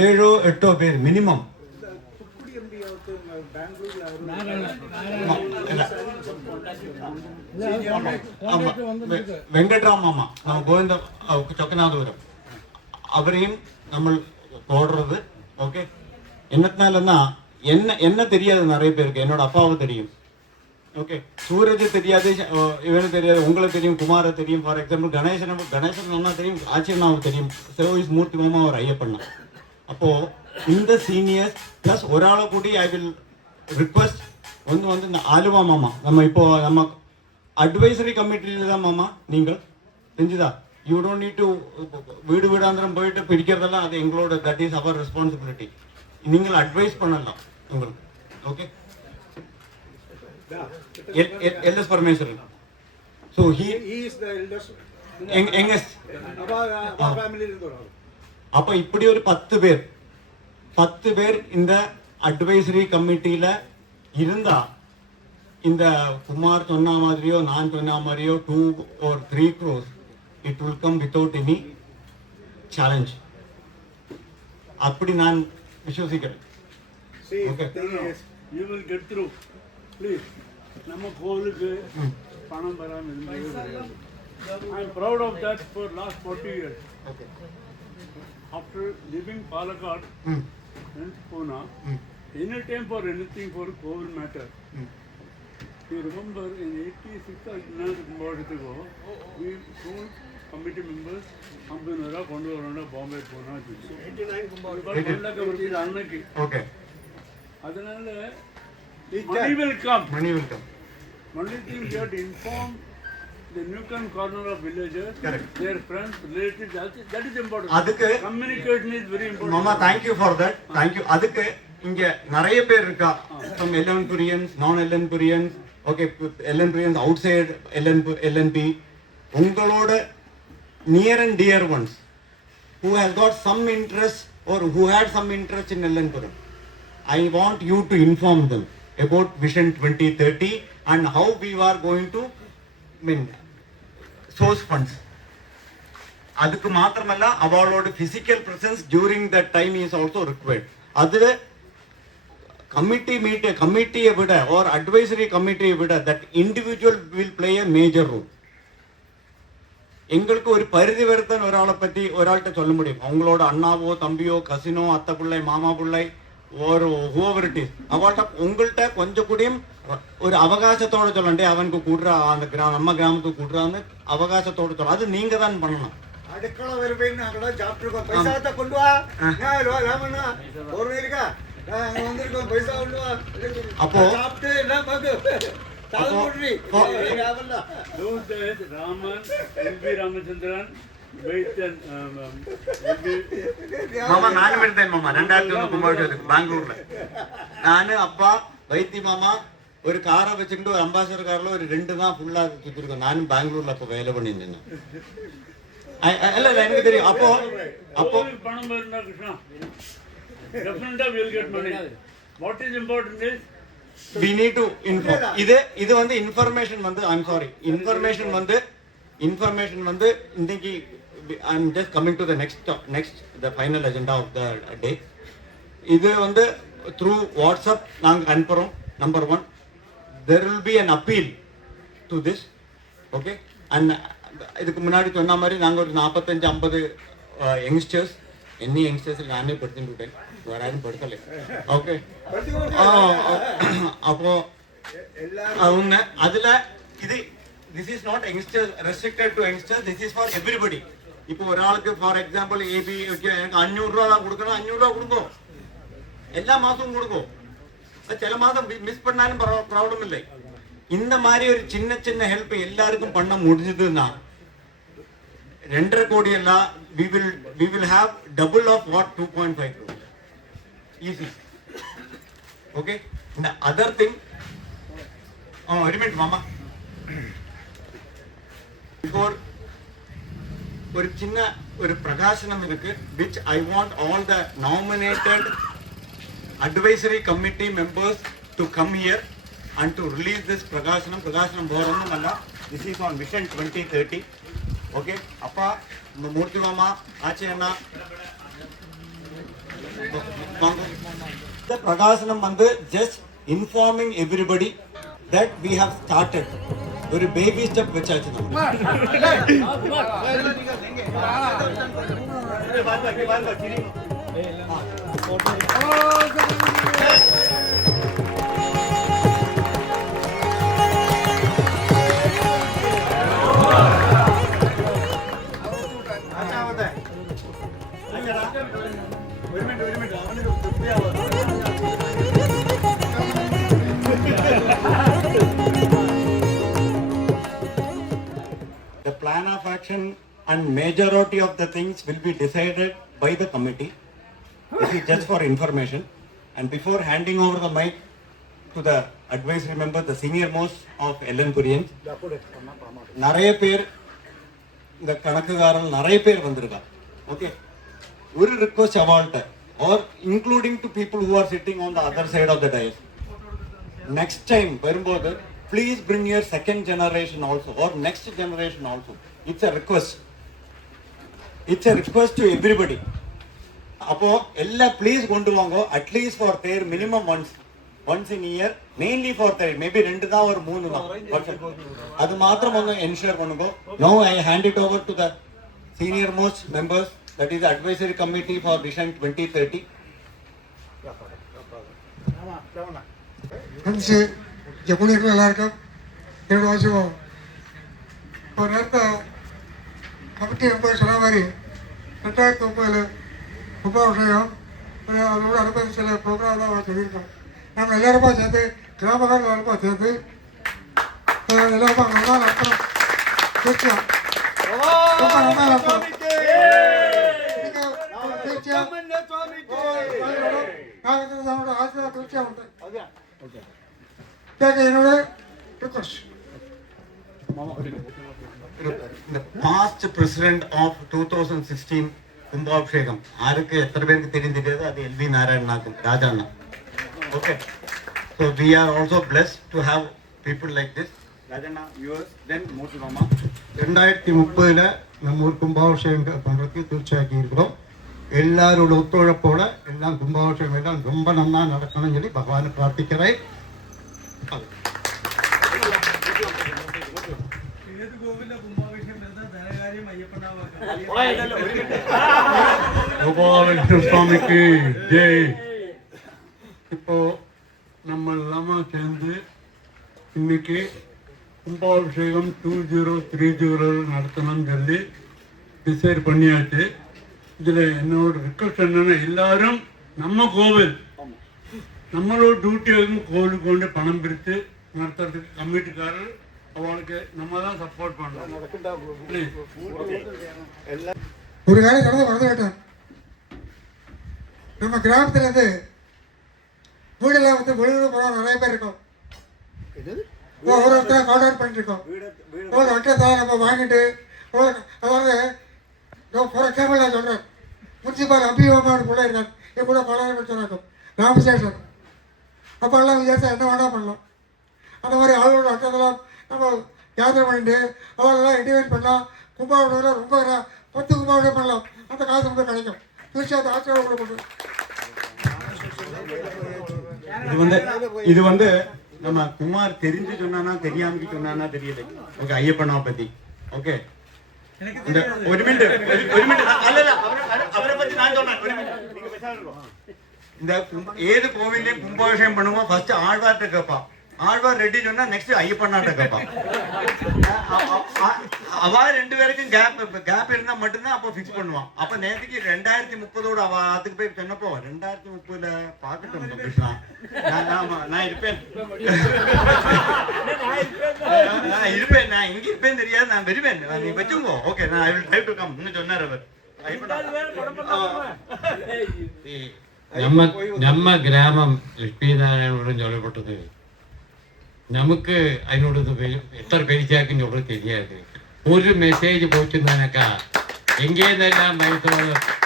7-8 പേര് മിനിമം வெங்கட்ராம் மாமா நம்ம கோவிந்த சொக்கநாதபுரம் அவரையும் நம்ம போடுறது ஓகே என்னத்தினாலன்னா என்ன தெரியாது நிறைய பேருக்கு என்னோட அப்பாவை தெரியும் ஓகே சூரஜ் தெரியாது இவனு தெரியாது உங்களுக்கு தெரியும் குமார தெரியும் ஃபார் எக்ஸாம்பிள் கணேசன் அண்ணா தெரியும் ஆச்சரியனாவுக்கு தெரியும் சர்வீஸ் மூர்த்தி மாமா அவர் ஐயப்பண்ணா அப்போ இந்த சீனியர்ஸ் ப்ளஸ் ஒராளை கூடி ஐ வில் ரிக்வெஸ்ட் வந்து இந்த ஆலுவா மாமா நம்ம அட்வைசரி கமிட்டியில் தான் மாமா நீங்கள் செஞ்சுதா யூ டோன்ட் நீட் டு வீடு வீடாந்திரம் போயிட்டு பிடிக்கிறதெல்லாம் அது எங்களோட தட் இஸ் அவர் ரெஸ்பான்சிபிலிட்டி நீங்கள் அட்வைஸ் பண்ணலாம் உங்களுக்கு okay LS Parameswaran so he is the eldest youngest family இருந்து வராரு அப்போ இப்படி ஒரு 10 பேர் இந்த அட்வைசரி கமிட்டியில் இருந்தா இந்த குமார் சொன்ன மாதிரியோ நான் சொன்ன மாதிரியோ 2 or 3 crores it will come without any challenge அப்படி நான் விசுவசிக்கிறேன் see Okay. thing is you will get through please நம்ம கோவிலுக்கு பணம் வராமல் I am proud of that for last 40 years Okay. after leaving Palakkad and Pune any time for anything for COVID matter you remember in 86 another we told committee members Ambinara Kondu Bombay Pune 89 annaki Okay. அதனால It money will come. Money will come. Only thing we have to inform the Newcom corner of villagers, Correct. their friends, relatives. That is important. அதுக்கு Communication is very important. மாமா thank you for that thank you அதுக்கு இங்க நிறைய பேர் இருக்கா some LN Purians நான் LN Purians okay LN Purians outside LNP உங்களோட near and dear ones who has got some interest or who had some interest in Ellenpuram. I want you to inform them about Vision 2030 and how we are going to source funds. அதுக்கு மாத்திரமல்ல அவளோட physical presence during that time is also required. அதில் கமிட்டியை விட or advisory committee விட that individual will play a major role. எங்களுக்கு ஒரு பரிதி வருத்தன் ஒராள்கிட்ட சொல்ல முடியும் அவங்களோட அண்ணாவோ தம்பியோ கசினோ அத்தை பிள்ளை மாமா பிள்ளை ஒரு ஹூவர் இட் இஸ் அவள்கிட்ட உங்கள்கிட்ட கொஞ்சம் கூடயும் ஒரு அவகாசத்தோட சொல்லண்டே அவனுக்கு கூடுறா அந்த நம்ம கிராமத்துக்கு கூடுறான்னு அவகாசத்தோட சொல்ல அது நீங்க தான் பண்ணணும் அடுக்கள வருவேன்னு அங்கட சாப்பிட்டுருக்கோம் பைசாத்தை கொண்டு வா ராமண்ணா ஒரு இருக்கா நாங்க வந்திருக்கோம் பைசா கொண்டு வா அப்போ சாப்பிட்டு என்ன பாக்கு Those days, Raman, L.V. Ramachandran, wait and மாமா நானும் எடுத்தேன் மாமா 2001 கும்பாபிஷேகத்துக்கு பெங்களூர்ல நானு அப்பா வைத்தி மாமா ஒரு காரை வச்சுக்கிட்டு ஒரு அம்பாசடர் கார்ல ஒரு 2 தான் ஃபுல்லா சுத்திருக்கோம் நானும் பெங்களூர்ல அப்போ வேலை பண்ணிட்டு இருந்தேன் இல்ல எனக்கு தெரியும் அப்போ பணம் வருதா Krishna definitely we will get money. What is important is we need to inform இது வந்து இன்ஃபர்மேஷன் வந்து I'm sorry information வந்து இன்னைக்கு I'm just coming to the next the final agenda of the day இது வந்து through WhatsApp நாங்க அனுப்புறோம் number 1 there will be an appeal to this okay and இதுக்கு முன்னாடி சொன்ன மாதிரி நாங்க ஒரு 45-50 யங்ஸ்டர்ஸ் any youngsters நானே படுத்திட்டு விட்டேன் வேற யாரும் படுத்தலை ஓகே அப்போ அவங்க அதுல இது this is not youngsters restricted to youngsters this is for everybody இப்போ ஒரு ஆளுக்கு ஃபார் எக்ஸாம்பிள் ஏபி எனக்கு 500 ரூபா தான் கொடுக்கணும் 500 ரூபா கொடுங்கோ எல்லா மாசமும் கொடுங்கோ சில மாதம் மிஸ் பண்ணாலும் ப்ராப்ளம் இல்லை இந்த மாதிரி ஒரு சின்ன ஹெல்ப் எல்லாருக்கும் பண்ண முடிஞ்சதுன்னா 2.5 கோடி எல்லாம் we will have double of what 2.5 crores easy okay the other thing ஒரு மினிட் மாமா before ஒரு சின்ன ஒரு பிரகாசனம் இருக்கு which I want all the nominated advisory committee members to come here and to release this Pragashanam. Pragashanam Boranamalla. This is on Vision 2030. Okay. Appa, Murthy Mama, Achi Anna. The Pragashanam Mandir just informing everybody that we have started. ഒരു baby step വെച്ചാச்சு The plan of action and majority of the things will be decided by the committee. This is just for information. And before handing over the mic to the advisory member, the senior most of Ellen Kurian, நிறைய பேர் இந்த கணக்குகாரன் நிறைய பேர் வந்திருக்கா. Okay. ஒரு request அவள்கிட்ட or including to people who are sitting on the other side of the dais. Next time வரும்போது please bring your second generation also or next generation also. It's a request. It's a request to everybody. அப்போ எல்லா please கொண்டு வாங்க at least for their minimum once in a year, mainly for their maybe 2 தான் or 3 தான். அது மாத்திரம் ഒന്ന് ensure பண்ணுங்க. Now I hand it over to the senior most members, that is the advisory committee for Vision 2030. Friends எப்படி இருக்கும் எல்லாருக்கும் என்னோட வாசிப்போம். ஒரு நேரத்தில் கமிட்டி மெம்பர் சொன்ன மாதிரி 2009 கும்பாபிஷேகம் அதோட அனுமதி சில ப்ரோக்ராம் தான் சொல்லியிருக்கோம். நாங்கள் எல்லாருமா சேர்ந்து கிராமக்காரர்கள் எல்லாருமா சேர்ந்து எல்லாருமா நல்லா நடத்துகிறோம். திருச்சியா ரொம்ப நல்லா நடத்துகிறோம். நாங்கள் ஆசீர்வாத திருச்சியாக உண்டு. என்னோட request The past president of 2016 கும்பாபிஷேகம் யாருக்கு எத்தனை பேருக்கு தெரியாது, அது எல்வி நாராயணன் ராஜாண்ணா. Okay, so we are also blessed to have people like this. ராஜண்ணா yours, then மூர்த்தி மாமா. 2030 நம்ம ஊர் கும்பாபிஷேகம் பண்றதுக்கு தீர்ச்சியாக்கி இருக்கிறோம். எல்லாரோட ஒத்துழைப்போட எல்லாம் கும்பாபிஷேகம் எல்லாம் ரொம்ப நல்லா நடக்கணும்னு சொல்லி பகவானை பிரார்த்திக்கிறேன். சுவாமிக்கு ஜெய். இப்போ நம்ம எல்லாமே சேர்ந்து இன்னைக்கு கும்பாபிஷேகம் 2030 நடத்தணும்னு சொல்லி டிசைட் பண்ணியாச்சு. இதில் என்னோட ரிக்வஸ்ட் என்னன்னா, எல்லாரும் நம்ம கோவில் நம்மளோட டியூட்டியும் கோவிலுக்கு கொண்டு பணம் பிரித்து நடத்துறதுக்கு கமிட்டிக்காரர் அவளுக்கு நம்ம தான் சப்போர்ட் பண்ணலாம். ஒரு காலம் கடந்து மறந்து விட்டேன். நம்ம கிராமத்துலேருந்து வீடெல்லாம் வந்து வெளியூர் போகிறோம் நிறைய பேர் இருக்கோம். ஒவ்வொருத்தரும் கான்டாக்ட் பண்ணிட்டு இருக்கோம். ஒரு அட்டத்தை நம்ம வாங்கிட்டு அதாவது ஃபார் எக்ஸாம்பிள் நான் சொல்கிறேன், முனிசிபால் அபியோமானு கூட இருக்காங்க. என் கூட பலாயிரம் படிச்சிருக்கோம் ராமசேஷன். அப்போ எல்லாம் வித்தியாசம் என்ன வேணா பண்ணலாம். அந்த மாதிரி ஆளோட அட்டத்தெல்லாம் நம்ம யாத்திரை பண்ணிட்டு அவளெல்லாம் இன்டிவேட் பண்ணலாம். கும்பாபிஷேகம் ரொம்ப 10 கும்பாபிஷேகம் பண்ணலாம். அந்த காசு ரொம்ப கிடைக்கும். திருச்சியாவது ஆச்சரியம் கொடுக்கும். இது வந்து நம்ம குமார் தெரிஞ்சு சொன்னானா தெரியாம சொன்னானா தெரியல. ஓகே, ஐயப்பனா பத்தி. ஓகே, ஒரு மினிட் அவரை பத்தி நான் சொன்னேன். இந்த ஏது கோவிலையும் கும்பாபிஷேகம் பண்ணுவோம், ஃபர்ஸ்ட் ஆழ்வார்ட்ட கேட்பா. ஆழ்வார் ரெட்டி சொன்னா நெக்ஸ்ட் ஐயப்பனாட்ட கேட்பா. அவ 2 பேருக்கும் கேப் இருந்தா மட்டும்தான் அப்போ ஃபிக்ஸ் பண்ணுவான். அப்ப நேற்றுக்கு 2030 அவ அதுக்கு போய் சொன்னப்போ 2030 பாக்கட்டும் கிருஷ்ணா, நான் இருப்பேன் நான் இங்க இருப்பேன் தெரியாது, நான் வருவேன், நீ வச்சுக்கோ. ஓகே, நான் I will try to come ன்னு சொன்னார் அவர். நம்ம கிராமம் லட்சுமிநாராயணன் சொல்லப்பட்டது. நமக்கு അതിനോട് എത്ര പേരിച്ചാക്കും ചൊല്ലു தெரியாது. ഒരു മെസ്സേജ് പോയിട്ടുന്നാനൊക്കെ എങ്കേന്നെല്ലാം മൈസൂർ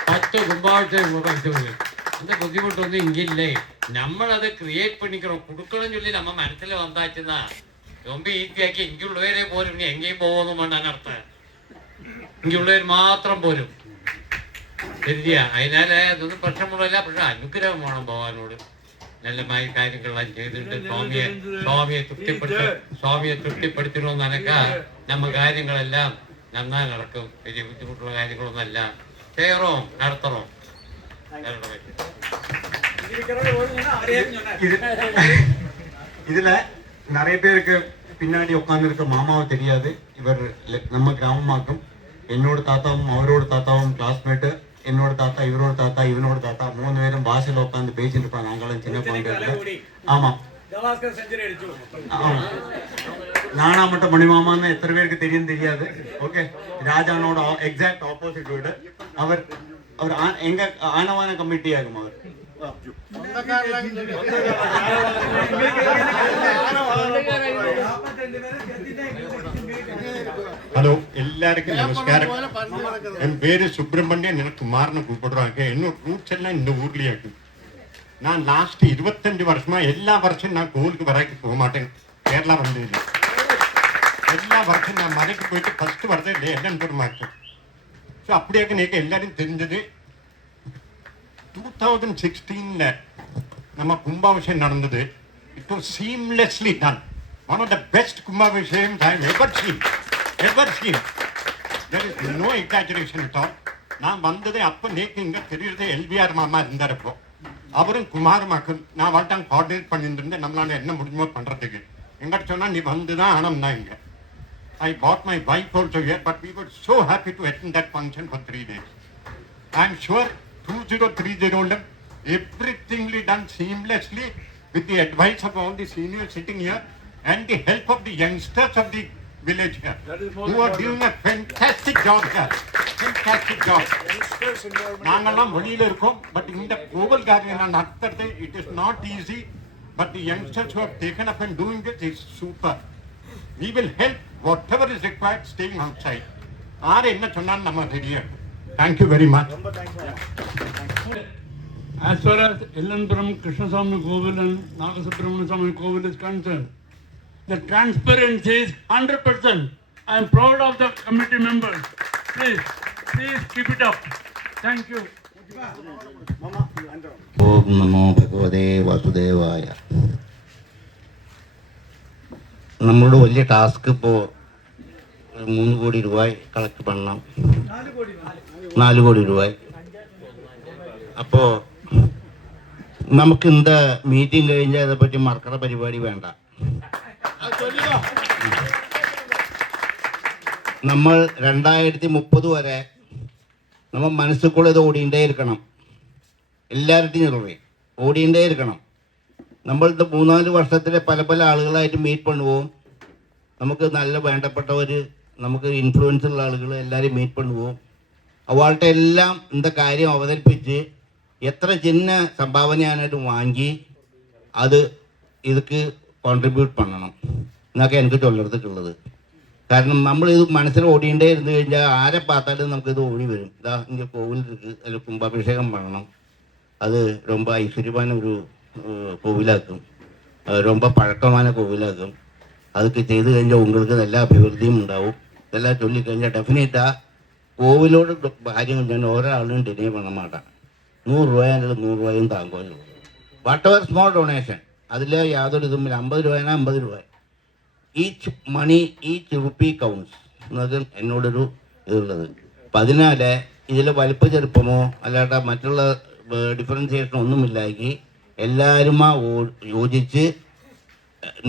10 കുംഭാഭിഷേകം മൈസൂർ அந்த புத்திமுட்டொന്നും இங்கில்லை. നമ്മളത് ക്രിയേറ്റ് பண்ணிக்கிறோம். கொடுக்கணும்னு சொல்லி நம்ம മനസ്സിൽ വന്നാச்சுன்னா ரொம்ப ഈസിയാക്കി ഇങ്ങുള്ളവരെ പോരും, ഇനി എங்கேയും പോകുന്നു വേണ്ടാൻ അർത്ഥം. ഇങ്ങുള്ളവർ മാത്രം പോരും. ശരിയാ. അതിനാൽ അതൊന്നും പ്രശ്നമുള്ളതല്ല. പക്ഷെ അനുഗ്രഹം വേണം ഭഗവാനോട്. നല്ലമായ കാര്യങ്ങളെല്ലാം ചെയ്തിട്ട് സ്വാമിയെ തൃപ്തിപ്പെടുത്തണമെന്ന് നനക്കാ നമ്മ കാര്യങ്ങളെല്ലാം നന്നായി നടക്കും. വലിയ ബുദ്ധിമുട്ടുള്ള കാര്യങ്ങളൊന്നും അല്ല. ചെയ്യറോ നടത്തണോ இதுல நிறைய பேருக்கு பின்னாடி உட்காந்துருக்க மாமாவை தெரியாது. இவர் நம்ம கிராமமாக்கும். என்னோட தாத்தாவும் அவரோட தாத்தாவும் கிளாஸ்மேட்டு. என்னோட தாத்தா இவரோட தாத்தா இவனோட தாத்தா 3 பேரும் பாஷையில் உட்காந்து பேசிட்டு இருப்பாங்க. நாங்களும் சின்ன குழந்தைகள். ஆமாம், நானாமட்ட மணிமாமான்னு எத்தனை பேருக்கு தெரியும் தெரியாது. ஓகே, ராஜானோட எக்ஸாக்ட் ஆப்போசிட் வீடு. அவர் எங்க ஆனவான கமிட்டி ஆகும். அவர் ஹலோ, எல்லாருக்கும் நமஸ்காரம். என் பேரு சுப்பிரமணியன். எனக்கு குமார்னு கூப்பிடுறாங்க. என்னோட ரூட்ஸ் எல்லாம் இந்த ஊர்லயே இருக்கு. நான் லாஸ்ட் 25 வருஷமா எல்லா வருஷம் நான் கோவிலுக்கு வரைக்கு போக மாட்டேன். கேரளா வந்ததில்லை. எல்லா வருஷம் நான் மலைக்கு போயிட்டு ஃபர்ஸ்ட் வரதே இல்லை. என்னன்னு போட மாட்டேன். ஸோ அப்படியே எனக்கு எல்லாரும் தெரிஞ்சது 2016ல நம்ம கும்பாபிஷேகம் நடந்தது. It was seamlessly done. One of the best Kumbhabhishekam I have ever seen. There is no exaggeration at all. நான் வந்ததே அப்போ நேற்று இங்கே தெரியுறது எல்விஆர் மாமா இருந்தார். அப்போ அவரும் குமார் மக்கள் நான் வாழ்த்தாங்க கோஆர்டினேட் பண்ணிட்டு இருந்தேன். நம்மளால என்ன முடியுமோ பண்ணுறதுக்கு. எங்கிட்ட சொன்னால் நீ வந்து தான் ஆனம்னா இங்கே. I brought my wife also here, but we were so happy to attend that function for 3 days. I am sure 2030 everything will be done seamlessly with the advice of all the seniors sitting here and the help of the youngsters of the village here, who are doing a fantastic job here. Fantastic job. நாங்கெல்லாம் வெளியில இருக்கோம். But இந்த கோவில் காரியம் நடத்துறது it is not easy, but the youngsters who have taken up and doing this is super. We will help whatever is required staying outside. ஆறு என்ன சொன்னாலும் நம்ம ரெடியா. Thank you very much. As far as Ellanpuram Krishnaswamy Kovil and Nagasubramanya Swamy Kovil is concerned, the transparency is 100%. I am proud of the committee members. Please keep it up. Thank you. Om Namo Bhagavate Vasudevaya. നമ്മളോട് വലിയ task ഇപ്പോൾ 3 കോടി രൂപ collect பண்ணണം. 4 കോടി രൂപ. അപ്പോൾ നമുക്ക് இந்த மீட்டிங் കഴിഞ്ഞാൽ அதை പറ്റി മറക്കണ പരിപാടി വേണ്ട. നമ്മൾ 2030 വരെ നമ്മൾ മനസ്സിൽക്കൂടെ ഇത് ഓടിയിട്ടേ ഇരിക്കണം. എല്ലാവരുടെയും ഓടിയിട്ടേ ഇരിക്കണം. നമ്മളിത് 3-4 വർഷത്തിലെ പല ആളുകളായിട്ട് മീറ്റ് பண்ணுவோம். നമുക്ക് നല്ല വേണ്ടപ്പെട്ടവർ, നമുക്ക് ഇൻഫ്ലുവൻസ് ഉള്ള ആളുകൾ എല്ലാവരും മീറ്റ് பண்ணுவோம். അവളുടെ എല്ലാം இந்த കാര്യം അവതരിപ്പിച്ച് എത്ര ചിന്ന സംഭാവനയാനായിട്ട് വാങ്ങി അത് ഇതൊക്കെ കോൺട്രിബ്യൂട്ട് பண்ணணும் എന്നൊക്കെ എനിക്ക് ചൊല്ലർത്തിട്ടുള്ളത്. കാരണം നമ്മളിത് മനസ്സിൽ ഓടിയിട്ടേ ഇരുന്ന് കഴിഞ്ഞാൽ ആരെ பார்த்தாலும் നമുക്കിത് ഓടി വരും. ഇതാ ഇங்கே കോവിൽ இருக்குது, അതിൽ കുംഭാഭിഷേകം பண்ணணும். அது ரொம்ப ஐஸ்வர்யமான ஒரு கோவிலாக்கும், ரொம்ப பழக்கமான கோவிலாக்கும். அதுக்கு செய்து കഴിഞ്ഞാൽ உங்களுக்கு എല്ലാ അഭിവൃദ്ധിയും ഉണ്ടാവും. ഇതെല്ലാം ചൊല്ലിക്കഴിഞ്ഞാൽ ഡെഫിനറ്റാக കോവിലോട് കാര്യങ്ങൾ ഞാൻ ഒരാളും ഡിനേ பண்ண മാട്ടാം. 100 രൂപയാണെങ്കിൽ 100 രൂപയും താങ്ങുമല്ലോ. വാട്ട് എവർ സ്മോൾ ഡൊണേഷൻ, അതിൽ യാതൊരു ഇതും 50 രൂപയാണ് 50 രൂപ. ഈച്ച് മണി, ഈച്ച് റുപ്പി കൗണ്ട്സ് എന്നതും എന്നോടൊരു ഇതുള്ളത്. അപ്പം അതിനാൽ ഇതിൽ വലിപ്പ ചെറുപ്പമോ അല്ലാണ്ട് മറ്റുള്ള ഡിഫറൻസിയേഷൻ ഒന്നുമില്ലാക്കി എല്ലാവരും യോജിച്ച്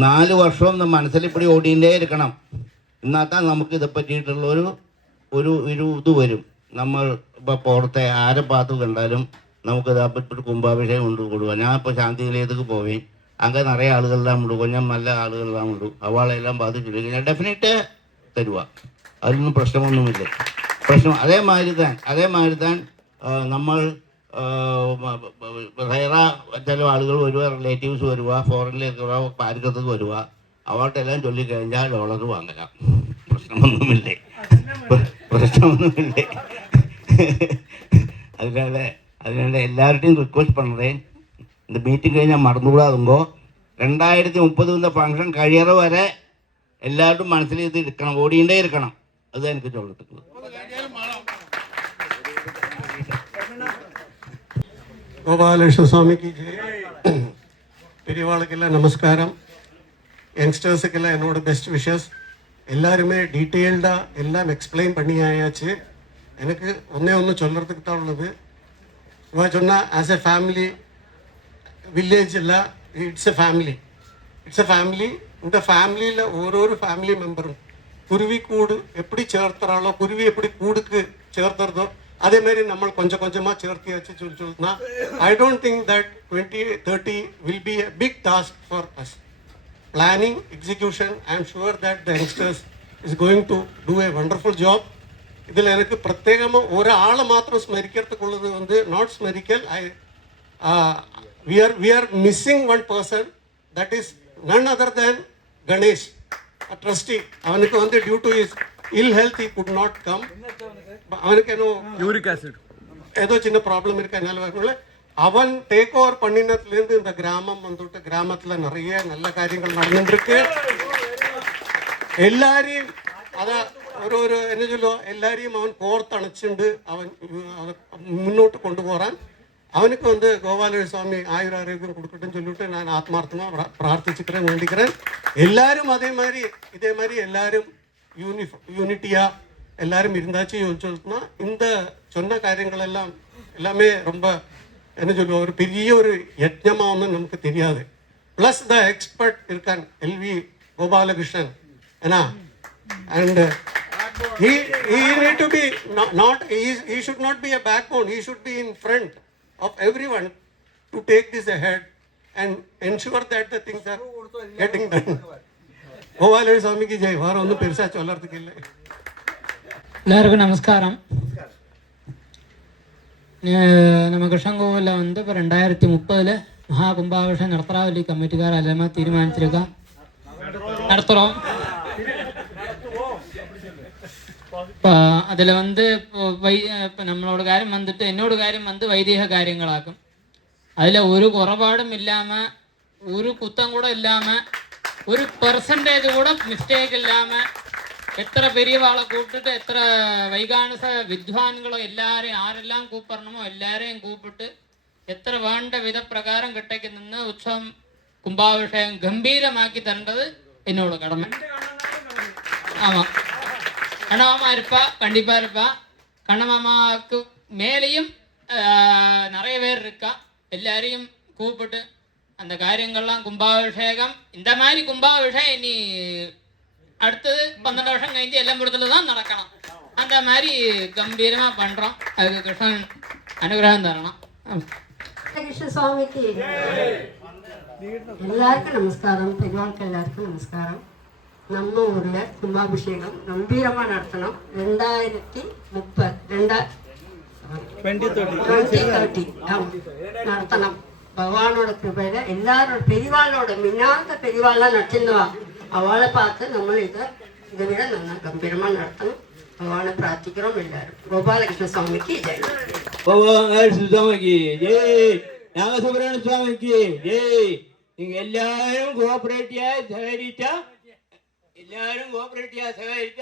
4 വർഷവും മനസ്സിൽ ഇപ്പടി ഓടിയിട്ടേ ഇരിക്കണം. എന്നാത്താൽ നമുക്ക് ഇതെ പറ്റിയിട്ടുള്ളൊരു ഇത് വരും. നമ്മൾ ഇപ്പോൾ പുറത്തെ ആരെ ഭാഗത്ത് കണ്ടാലും നമുക്കിത് അപ്പോൾ കുംഭാഭിഷേകം കൊണ്ട് കൊടുക്കുക. ഞാൻ ഇപ്പോൾ ശാന്തി നിലയത്തേക്ക് പോവേൻ അങ്ങനെ നിറയെ ആളുകളെല്ലാം ഉണ്ട്, കൊഞ്ഞം നല്ല ആളുകളെല്ലാം ഉണ്ട്. അവളെല്ലാം ബാധിച്ചിട്ട് ഞാൻ ഡെഫിനറ്റ് തരുക. അതിനൊന്നും പ്രശ്നമൊന്നുമില്ല. അതേമാതിരി താൻ നമ്മൾ വേറെ ചില ആളുകൾ വരുക, റിലേറ്റീവ്സ് വരുക, ഫോറിനിലേക്ക് വരുക, പാരക്കത്തേക്ക് വരുക. അവർക്കെല്ലാം ചൊല്ലിക്കഴിഞ്ഞാൽ ഡോളർ വാങ്ങലാം. പ്രശ്നമൊന്നുമില്ലേ. അതല്ലാതെ அதனால எல்லார்ட்டையும் ரிக்வெஸ்ட் பண்ணுறேன், இந்த மீட்டிங் കഴിഞ്ഞാൽ മറന്നുകൂടാതുമ്പോ 2030 இந்த ഫംഗ്ഷൻ കഴിയറ വരെ എല്ലാവരും മനസ്സിൽ ഇത് ഇരിക്കണം, ഓടിയിട്ടേ ഇരിക്കണം. അത് എനിക്ക് ചോദിച്ചിട്ടുള്ളത്. ഗോപാലകൃഷ്ണ സ്വാമിക്ക് പെരിവാളുക്കെല്ലാം നമസ്കാരം. யங்ஸ்டர்ஸுக்கெல்லாம் என்னோட பெஸ்ட் விஷஸ். எல்லாருமே டீட்டெயில்டாக எல்லாம் எக்ஸ்பிளைன் பண்ணியாச்சு. எனக்கு ஒன்று சொல்கிறதுக்கு தான் உள்ளது. இவன் சொன்னால் ஆஸ் எ ஃபேமிலி, வில்லேஜ் இல்லை, இட்ஸ் எ ஃபேமிலி. இந்த ஃபேமிலியில் ஒரு ஃபேமிலி மெம்பரும் குருவி கூடு எப்படி சேர்த்துறாளோ, குருவி எப்படி கூடுக்கு சேர்த்துறதோ அதேமாரி நம்ம கொஞ்சம் கொஞ்சமாக சேர்த்தியாச்சு சொல்லினா I don't think that 2030 will be a big task for us. Planning, execution, I am sure that the youngsters is going to do a wonderful job. ഇതിൽ എനിക്ക് പ്രത്യേകമോ ഒരാളെ മാത്രം സ്മരിക്കത്തുള്ളത് வந்து not സ്മരിക്കൽ. we are missing one person, that is none other than Ganesh, a trustee. அவனுக்கு வந்து due to his ill health he could not come. அவனுக்கு ஏதோ uric acid ஏதோ சின்ன ப்ராப்ளம் இருக்கு, அதனால வரல. அவன் டேக் ஓவர் பண்ணினதுலேருந்து இந்த கிராமம் வந்துட்டு கிராமத்தில் நிறைய நல்ல காரியங்கள் நடந்துருக்கு. எல்லாரையும் அதான் ஒரு என்ன சொல்லுவோம், எல்லாரையும் அவன் கோர்த்தணைச்சுண்டு அவன் முன்னோட்டு கொண்டு போகிறான். அவனுக்கு வந்து கோபாலகிருஷ்ண சுவாமி ஆயுர ஆரோக்கியம் கொடுக்கட்டும்னு சொல்லிவிட்டு நான் ஆத்மார்த்தமாக பிரார்த்திச்சுக்கிறேன், வேண்டிக்கிறேன். எல்லாரும் இதே மாதிரி எல்லாரும் யூனிட்டியாக எல்லாரும் இருந்தாச்சு சொல்லிட்டுனா இந்த சொன்ன காரியங்கள் எல்லாமே ரொம்ப என்ன சொல்லுவோம், ஒரு பெரிய ஒரு யஜ்ஞமானு நமக்கு தெரியாது. ப்ளஸ் த எக்ஸ்பர்ட் இருக்கான் எல்வி கோபாலகிருஷ்ணன் ஏன்னா, and he need to be not he should not be a backbone, he should be in front of everyone to take this ahead and ensure that the things are getting done. Gopalakrishna சுவாமிக்கு ஜெய். வேற ஒன்றும் பெருசாக சொல்லறதுக்கு இல்லை. எல்லாருக்கும் நமஸ்காரம். நம்ம கிருஷ்ணங்கோவிலில் வந்து இப்போ 2030 மகா கும்பாபிஷேகம் நடத்துகிறாவல்லி கமிட்டிக்கார் எல்லாமே தீர்மானிச்சிருக்கோம், நடத்துகிறோம். இப்போ அதில் வந்து இப்போ நம்மளோட காரியம் வந்துட்டு என்னோட காரியம் வந்து வைதிக காரியங்களாக்கும். அதில் ஒரு குறைபாடும் இல்லாமல், ஒரு குத்தம் கூட இல்லாமல், ஒரு பெர்சன்டேஜ் கூட மிஸ்டேக் இல்லாமல், എത്ര പെരിയവാളെ കൂപ്പിട്ട് എത്ര വൈകാനസ വിദ്വാൻകളോ എല്ലാവരെയും ആരെല്ലാം കൂപ്പറണമോ എല്ലാവരെയും കൂപ്പിട്ട് എത്ര വേണ്ട വിധപ്രകാരം കിട്ടയ്ക്ക് നിന്ന് ഉത്സവം കുംഭാഭിഷേകം ഗംഭീരമാക്കി തരേണ്ടത് എന്നോട് കടമ. ஆமாம், கண்ணமாமா இருப்பா, கண்டிப்பாக இருப்பா. கண்ணமாமாவுக்கு மேலேயும் நிறைய பேர் இருக்கா. எல்லாரையும் கூப்பிட்டு அந்த காரியங்கள்லாம் கும்பாபிஷேகம் இந்த மாதிரி கும்பாபிஷேகம் இனி அடுத்தது 12 வருஷம் கழிஞ்சு எல்லம்புரத்தில் தான் நடக்கணும். அந்த மாதிரி கம்பீரமாக பண்ணுறோம். அதுக்கு கிருஷ்ணன் அனுகிரகம் தரணும். கிருஷ்ண சுவாமிக்கு எல்லாருக்கும் நமஸ்காரம். பெரியவாளுக்கு எல்லாருக்கும் நமஸ்காரம். நம்ம ஊரில் கும்பாபிஷேகம் கம்பீரமாக நடத்தணும். 2030 நடத்தணும். பகவானோட கிருபையில் எல்லாரோட பெரியவாளோட மின்னாந்த பெரியவாள்லாம் நடிச்சிருந்தவா அவளை பார்த்து நம்ம இதை விட நல்லா கம்பீரமாக நடத்தணும். பகவானை பிரார்த்திக்கிறோம் எல்லாரும். கோபாலகிருஷ்ண சுவாமிக்கு ஜெய். கோபாலகிருஷ்ண சுவாமிக்கு ஜெய். நாகசுப்ரமணிய சுவாமிக்கு ஜெய். நீங்க எல்லாரும் கோஆபரேட்டிவா சகரிச்சா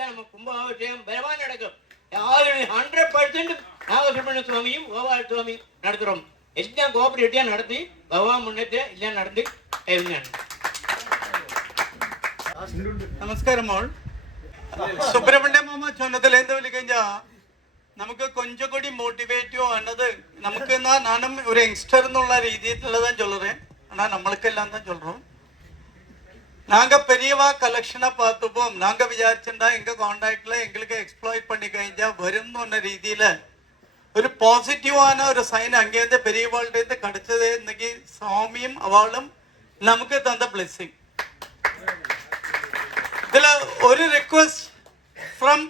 நம்ம கும்பாபிஷேகம் பலமா நடக்கும். 100% நாகசுப்ரமணிய சுவாமியும் கோபால சுவாமியும் நடத்துறோம். எல்லாம் கோஆபரேட்டிவா நடத்தி பகவான் முன்னேற்ற எல்லாம் நடந்து നമസ്കാരം മോൾ. സുബ്രഹ്മണ്യ മാമ ചൊന്നതിൽ എന്താ വിളിക്കഴിഞ്ഞാ നമുക്ക് കൊഞ്ചം കൂടി മോട്ടിവേറ്റോ എന്നത് നമുക്ക് നാനും ഒരു യങ്സ്റ്റർ എന്നുള്ള രീതിയിലുള്ളതാണ് ചൊല്ലുറേൻ. ஆனால் நம்மளுக்கெல்லாம் தான் சொல்கிறோம். நாங்கள் பெரியவா கலெக்ஷனை பார்த்துப்போம். நாங்கள் விசாரிச்சுட்டா எங்கள் காண்டாக்டில் எங்களுக்கு எக்ஸ்ப்ளாய்ட் பண்ணி കഴിഞ്ഞാൽ வரும்னு சொன்ன രീതിയിൽ ഒരു പോസിറ്റീവാன ഒരു സൈൻ അങ്ങേന്ന് പെரியവാളുടെ കിടച്ചത് എന്നെങ്കിൽ സ്വാമിയും അവളും നമുക്ക് തന്ന ബ്ലെസ്സിങ്. ഇതിൽ ഒരു റിക്വസ്റ്റ് ഫ്രം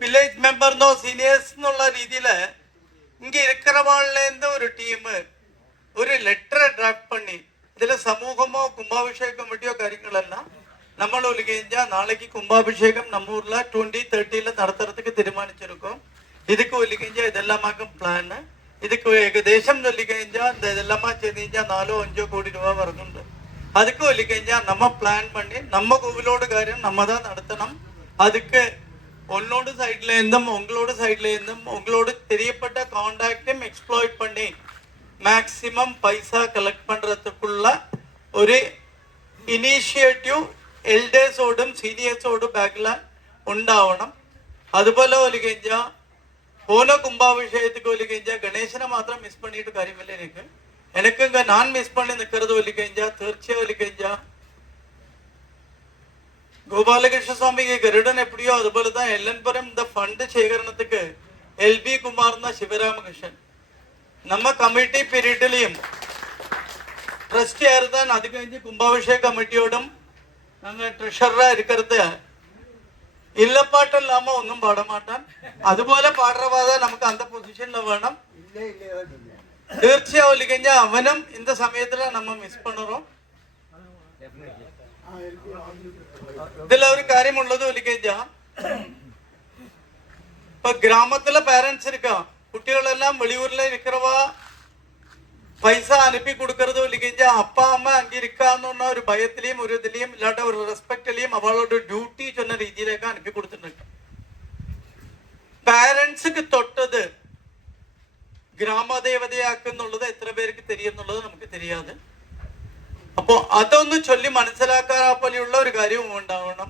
വില്ലേജ് മെമ്പറിനോ സീനിയേഴ്സ് എന്നുള്ള രീതിയിൽ இங்கே இருக்கிறவாள்லேருந்து ஒரு டீமு ஒரு லெட்டரை டிராஃப்ட் பண்ணி இதில் சமூகமோ கும்பாபிஷேகம் கமிட்டியோ காரியங்களெல்லாம் നമ്മൾ ஒழுங்கிஞ்சா நாளைக்கு கும்பாபிஷேகம் நம்ம ஊரில் 2030 நடத்துறதுக்கு தீர்மானிச்சிருக்கோம். ಇದಕ್ಕೆ ಒಲಿಕಂಜ ಇದೆಲ್ಲಮಾക്കും പ്ലാന് ಇದಕ್ಕೆ ഏകദേശം ചൊല്ലിക്കഴിഞ്ഞ ഇതെല്ലാമാ ചെയ്ത് കഴിഞ്ഞാൽ 4-5 കോടി രൂപ വരുന്നുണ്ട്. அதுக்கு ஒலிக்கஞ்சா நம்ம பிளான் பண்ணி நம்ம கோவிலோட காரியம் நம்ம தான் நடத்தணும். அதுக்கு உன்னோட சைட்ல இருந்தும் உங்களோட சைட்ல இருந்தும் உங்களோட தெரியப்பட்ட கான்டாக்டையும் எக்ஸ்ப்ளாய்ட் பண்ணி மேக்சிமம் பைசா கலெக்ட் பண்றதுக்குள்ள ഒരു ഇനീഷ്യേറ്റീവ് എൽഡേഴ്സോടും സീനിയേഴ്സോടും ബാക്കിൽ ഉണ്ടാവണം. അതുപോലെ ഒലിക്കഞ്ച പോന കുംഭാഭിഷേകத்துக்கு ഒലിക്കഞ്ച ഗണേശനെ മാത്രം മിസ് பண்ணிட்டு കാര്യമില്ല. எனக்கு நான் மிஸ் பண்ணி நிற்கிறது ஒலிக்கஞ்சா തീർച്ചയായും ஒலிக்கஞ்சா கோபாலகிருஷ்ண சுவாமிக்கு கருடன் எப்படியோ அதுபோல தான் எல்லன்புரம் இந்த ஃபண்ட் சேகரணத்துக்கு LB குமார்னா சிவராமகிருஷ்ணன் நம்ம கமிட்டி பீரியட்லயும் ட்ரஸ்டியா இருந்தான். அது கழிஞ்சு கும்பாபிஷேக கமிட்டியோடும் நாங்கள் ட்ரெஷரரா இருக்கிறது இல்லப்பாட்டு இல்லாம ஒன்றும் பாட மாட்டான். അതുപോലെ പാടുறവാதான் നമുക്ക് அந்த പൊസിഷன்ல வேணும். തീർച്ചയായും ഒലിക്കஞ்ச അവനും இந்த സമയத்துல நம்ம மிஸ் பண்ணுறோம். இதுல ஒரு காரியம் உள்ளது ஒலிக்கஞ்ச இப்ப கிராமத்துல பேரண்ட்ஸ் இருக்கா குட்டிகள் எல்லாம் வெளியூர்ல இருக்கிறவா പൈസ അനുപ്പി കൊടുക്കരുത് ഒലിക്കഞ്ച അപ്പ അമ്മ അங்கே இருக்கான்னு ഒരു ഭയത്തിലെയും ഒരു ഇതിലെയും ഇല്ലാത്ത ഒരു റെസ്പെക്റ്റിലെയും അവളോട് ഡ്യൂട്ടി ചെന്ന രീതിയിലേക്ക് അനുപ്പി കൊടുത്തിട്ടുണ്ട്. പാരന്റ്സ്ക്ക് തൊട്ടത് ഗ്രാമദേവതയാക്കുന്നുള്ളത് എത്ര പേർക്ക് തെരിയുന്നുള്ളത് നമുക്ക് தெரியாது. അപ്പോ അതൊന്ന് ചൊല്ലി മനസ്സിലാക്കാൻ പോലെയുള്ള ഒരു കാര്യവും ഉണ്ടാവണം.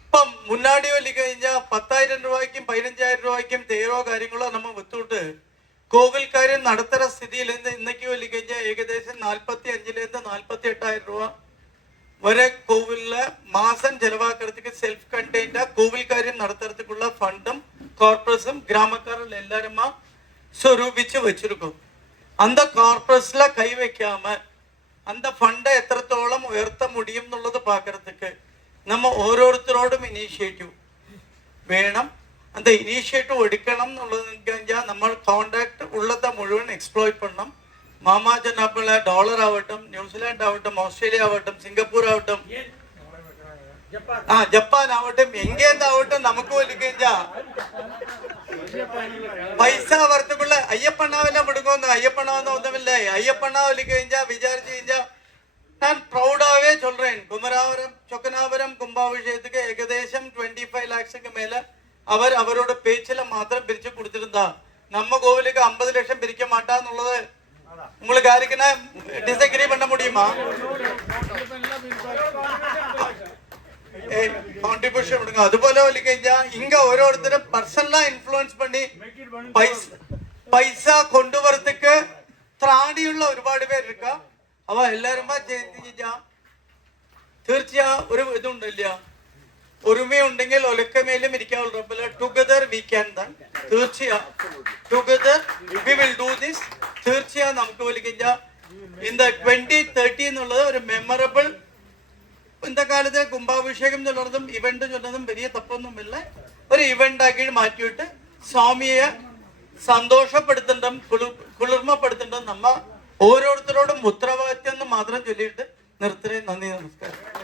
ഇപ്പം മുന്നാടി ഒല്ലി കഴിഞ്ഞാൽ 10,000 രൂപയ്ക്കും 15,000 രൂപയ്ക്കും തേരോ കാര്യങ്ങളോ നമ്മൾ വിട്ടുവിട്ട് കോവിൽ കാര്യം നടത്തുന്ന സ്ഥിതിയിൽ നിന്ന് ഇന്നേക്ക് ഒല്ലി കഴിഞ്ഞാൽ ഏകദേശം 45,000 48,000 രൂപ വരെ കോവിലില് മാസം ചെലവാക്കുന്നதுக்கு സെൽഫ് കണ്ടെയ്ൻഡ് കോവിൽ കാര്യം നടത്തുന്നതിനുള്ള ഫണ്ടും കോർപ്പറേറ്റും ഗ്രാമക്കാരിൽ എല്ലാരുമാ സ്വരൂപിച്ച് വെച്ചിരിക്കും. அந்த கார்பரேட்ஸ்ல கை வைக்காம அந்த ஃபண்டை എത്രത്തോളം ഉയർത്ത முடியும் എന്നുള്ളത് பார்க்கறதுக்கு நம்ம ഓരോരുത്തരോടും ഇനീഷ്യേറ്റീവ് വേണം. அந்த ഇനീഷ്യേറ്റീവ് എടുക്കണം എന്നുള്ളത് നമ്മൾ കോണ്ടാക്ട് ഉള്ളത്തെ മുഴുവൻ എക്സ്പ്ലോയിറ്റ് பண்ணണം. മാമാ ജനാബിള ഡോളർ ആവട്டும் ന്യൂസിലാൻഡ് ആവട്டும் ഓസ്ട്രേലിയ ആവട്டும் സിംഗപ്പൂർ ആവട്டும் ജപ്പാൻ ആവട്டும் എങ്കേന്നാവട്டும் നമുക്ക് ഒലിക്കഞ്ച പൈസ വർത്തുള്ള അയ്യപ്പണ്ണാവെല്ലാം വിടുങ്ങുന്നു. അയ്യപ്പണ്ണാവെന്ന ഒന്നുമില്ല. അയ്യപ്പണ്ണാ ഒലിക്കഴിഞ്ഞ വിചാരിച്ചു കഴിഞ്ഞാൽ ഞാൻ പ്രൗഡാവേ ചൊല്ലേൻ കുമരാപുരം ചൊക്കനാപുരം കുംഭാഭിഷേകத்துக்கு ഏകദേശം 25 lakhsக்கு மேல അവർ അവരോട് പേച്ചില മാത്രം പിരിച്ചു കൊടുത്തിരുന്നാ നമ്മ കോവിലുக்கு 50 ലക്ഷം പിരിക്ക മാട്ടാന്നുള്ളത് உங்களுக்கு யாருக்குன்னா டிஸ்அக்ரி பண்ண முடியுமா? കോൺട്രിബ്യൂഷൻ കൊടുക്കുക. അതുപോലെ ഒലിക്കഴിഞ്ഞാൽ ഇങ്ങ ഓരോരുത്തരും പേഴ്സണലാ ഇൻഫ്ലുവൻസ് പണി പൈസ കൊണ്ടുവരത്തുക്ക് ത്രാണിയുള്ള ഒരുപാട് പേരിക്ക. അവ എല്ലാരുമാ ചെയ്ത് തീർച്ചയാ ഒരു ഇതുണ്ടല്ല ഒരുമയുണ്ടെങ്കിൽ ഒലക്കമേലും ഇരിക്കാവുള്ള റബ്ബില് ടുഗദർ വി ക്യാൻ ദാൻ തീർച്ചയാ together we will do this. തീർച്ചയാ നമുക്ക് ഒലിക്കഴിഞ്ഞ இந்த 2030 എന്നുള്ളത് ഒരു മെമ്മറബിൾ ഇന്നത്തെ കാലത്ത് കുംഭാഭിഷേകം ചൊല്ലുന്നതും ഇവന്റ് ചൊല്ലുന്നതും വലിയ തപ്പൊന്നുമില്ല. ഒരു ഇവന്റ് ആക്കി മാറ്റിയിട്ട് സ്വാമിയെ സന്തോഷപ്പെടുത്തേണ്ടും കുളിർമപ്പെടുത്തേണ്ടും നമ്മ ഓരോരുത്തരോടും ഉത്തരവാദിത്യം എന്ന് മാത്രം ചൊല്ലിയിട്ട് നിർത്തേ. നന്ദി, നമസ്കാരം.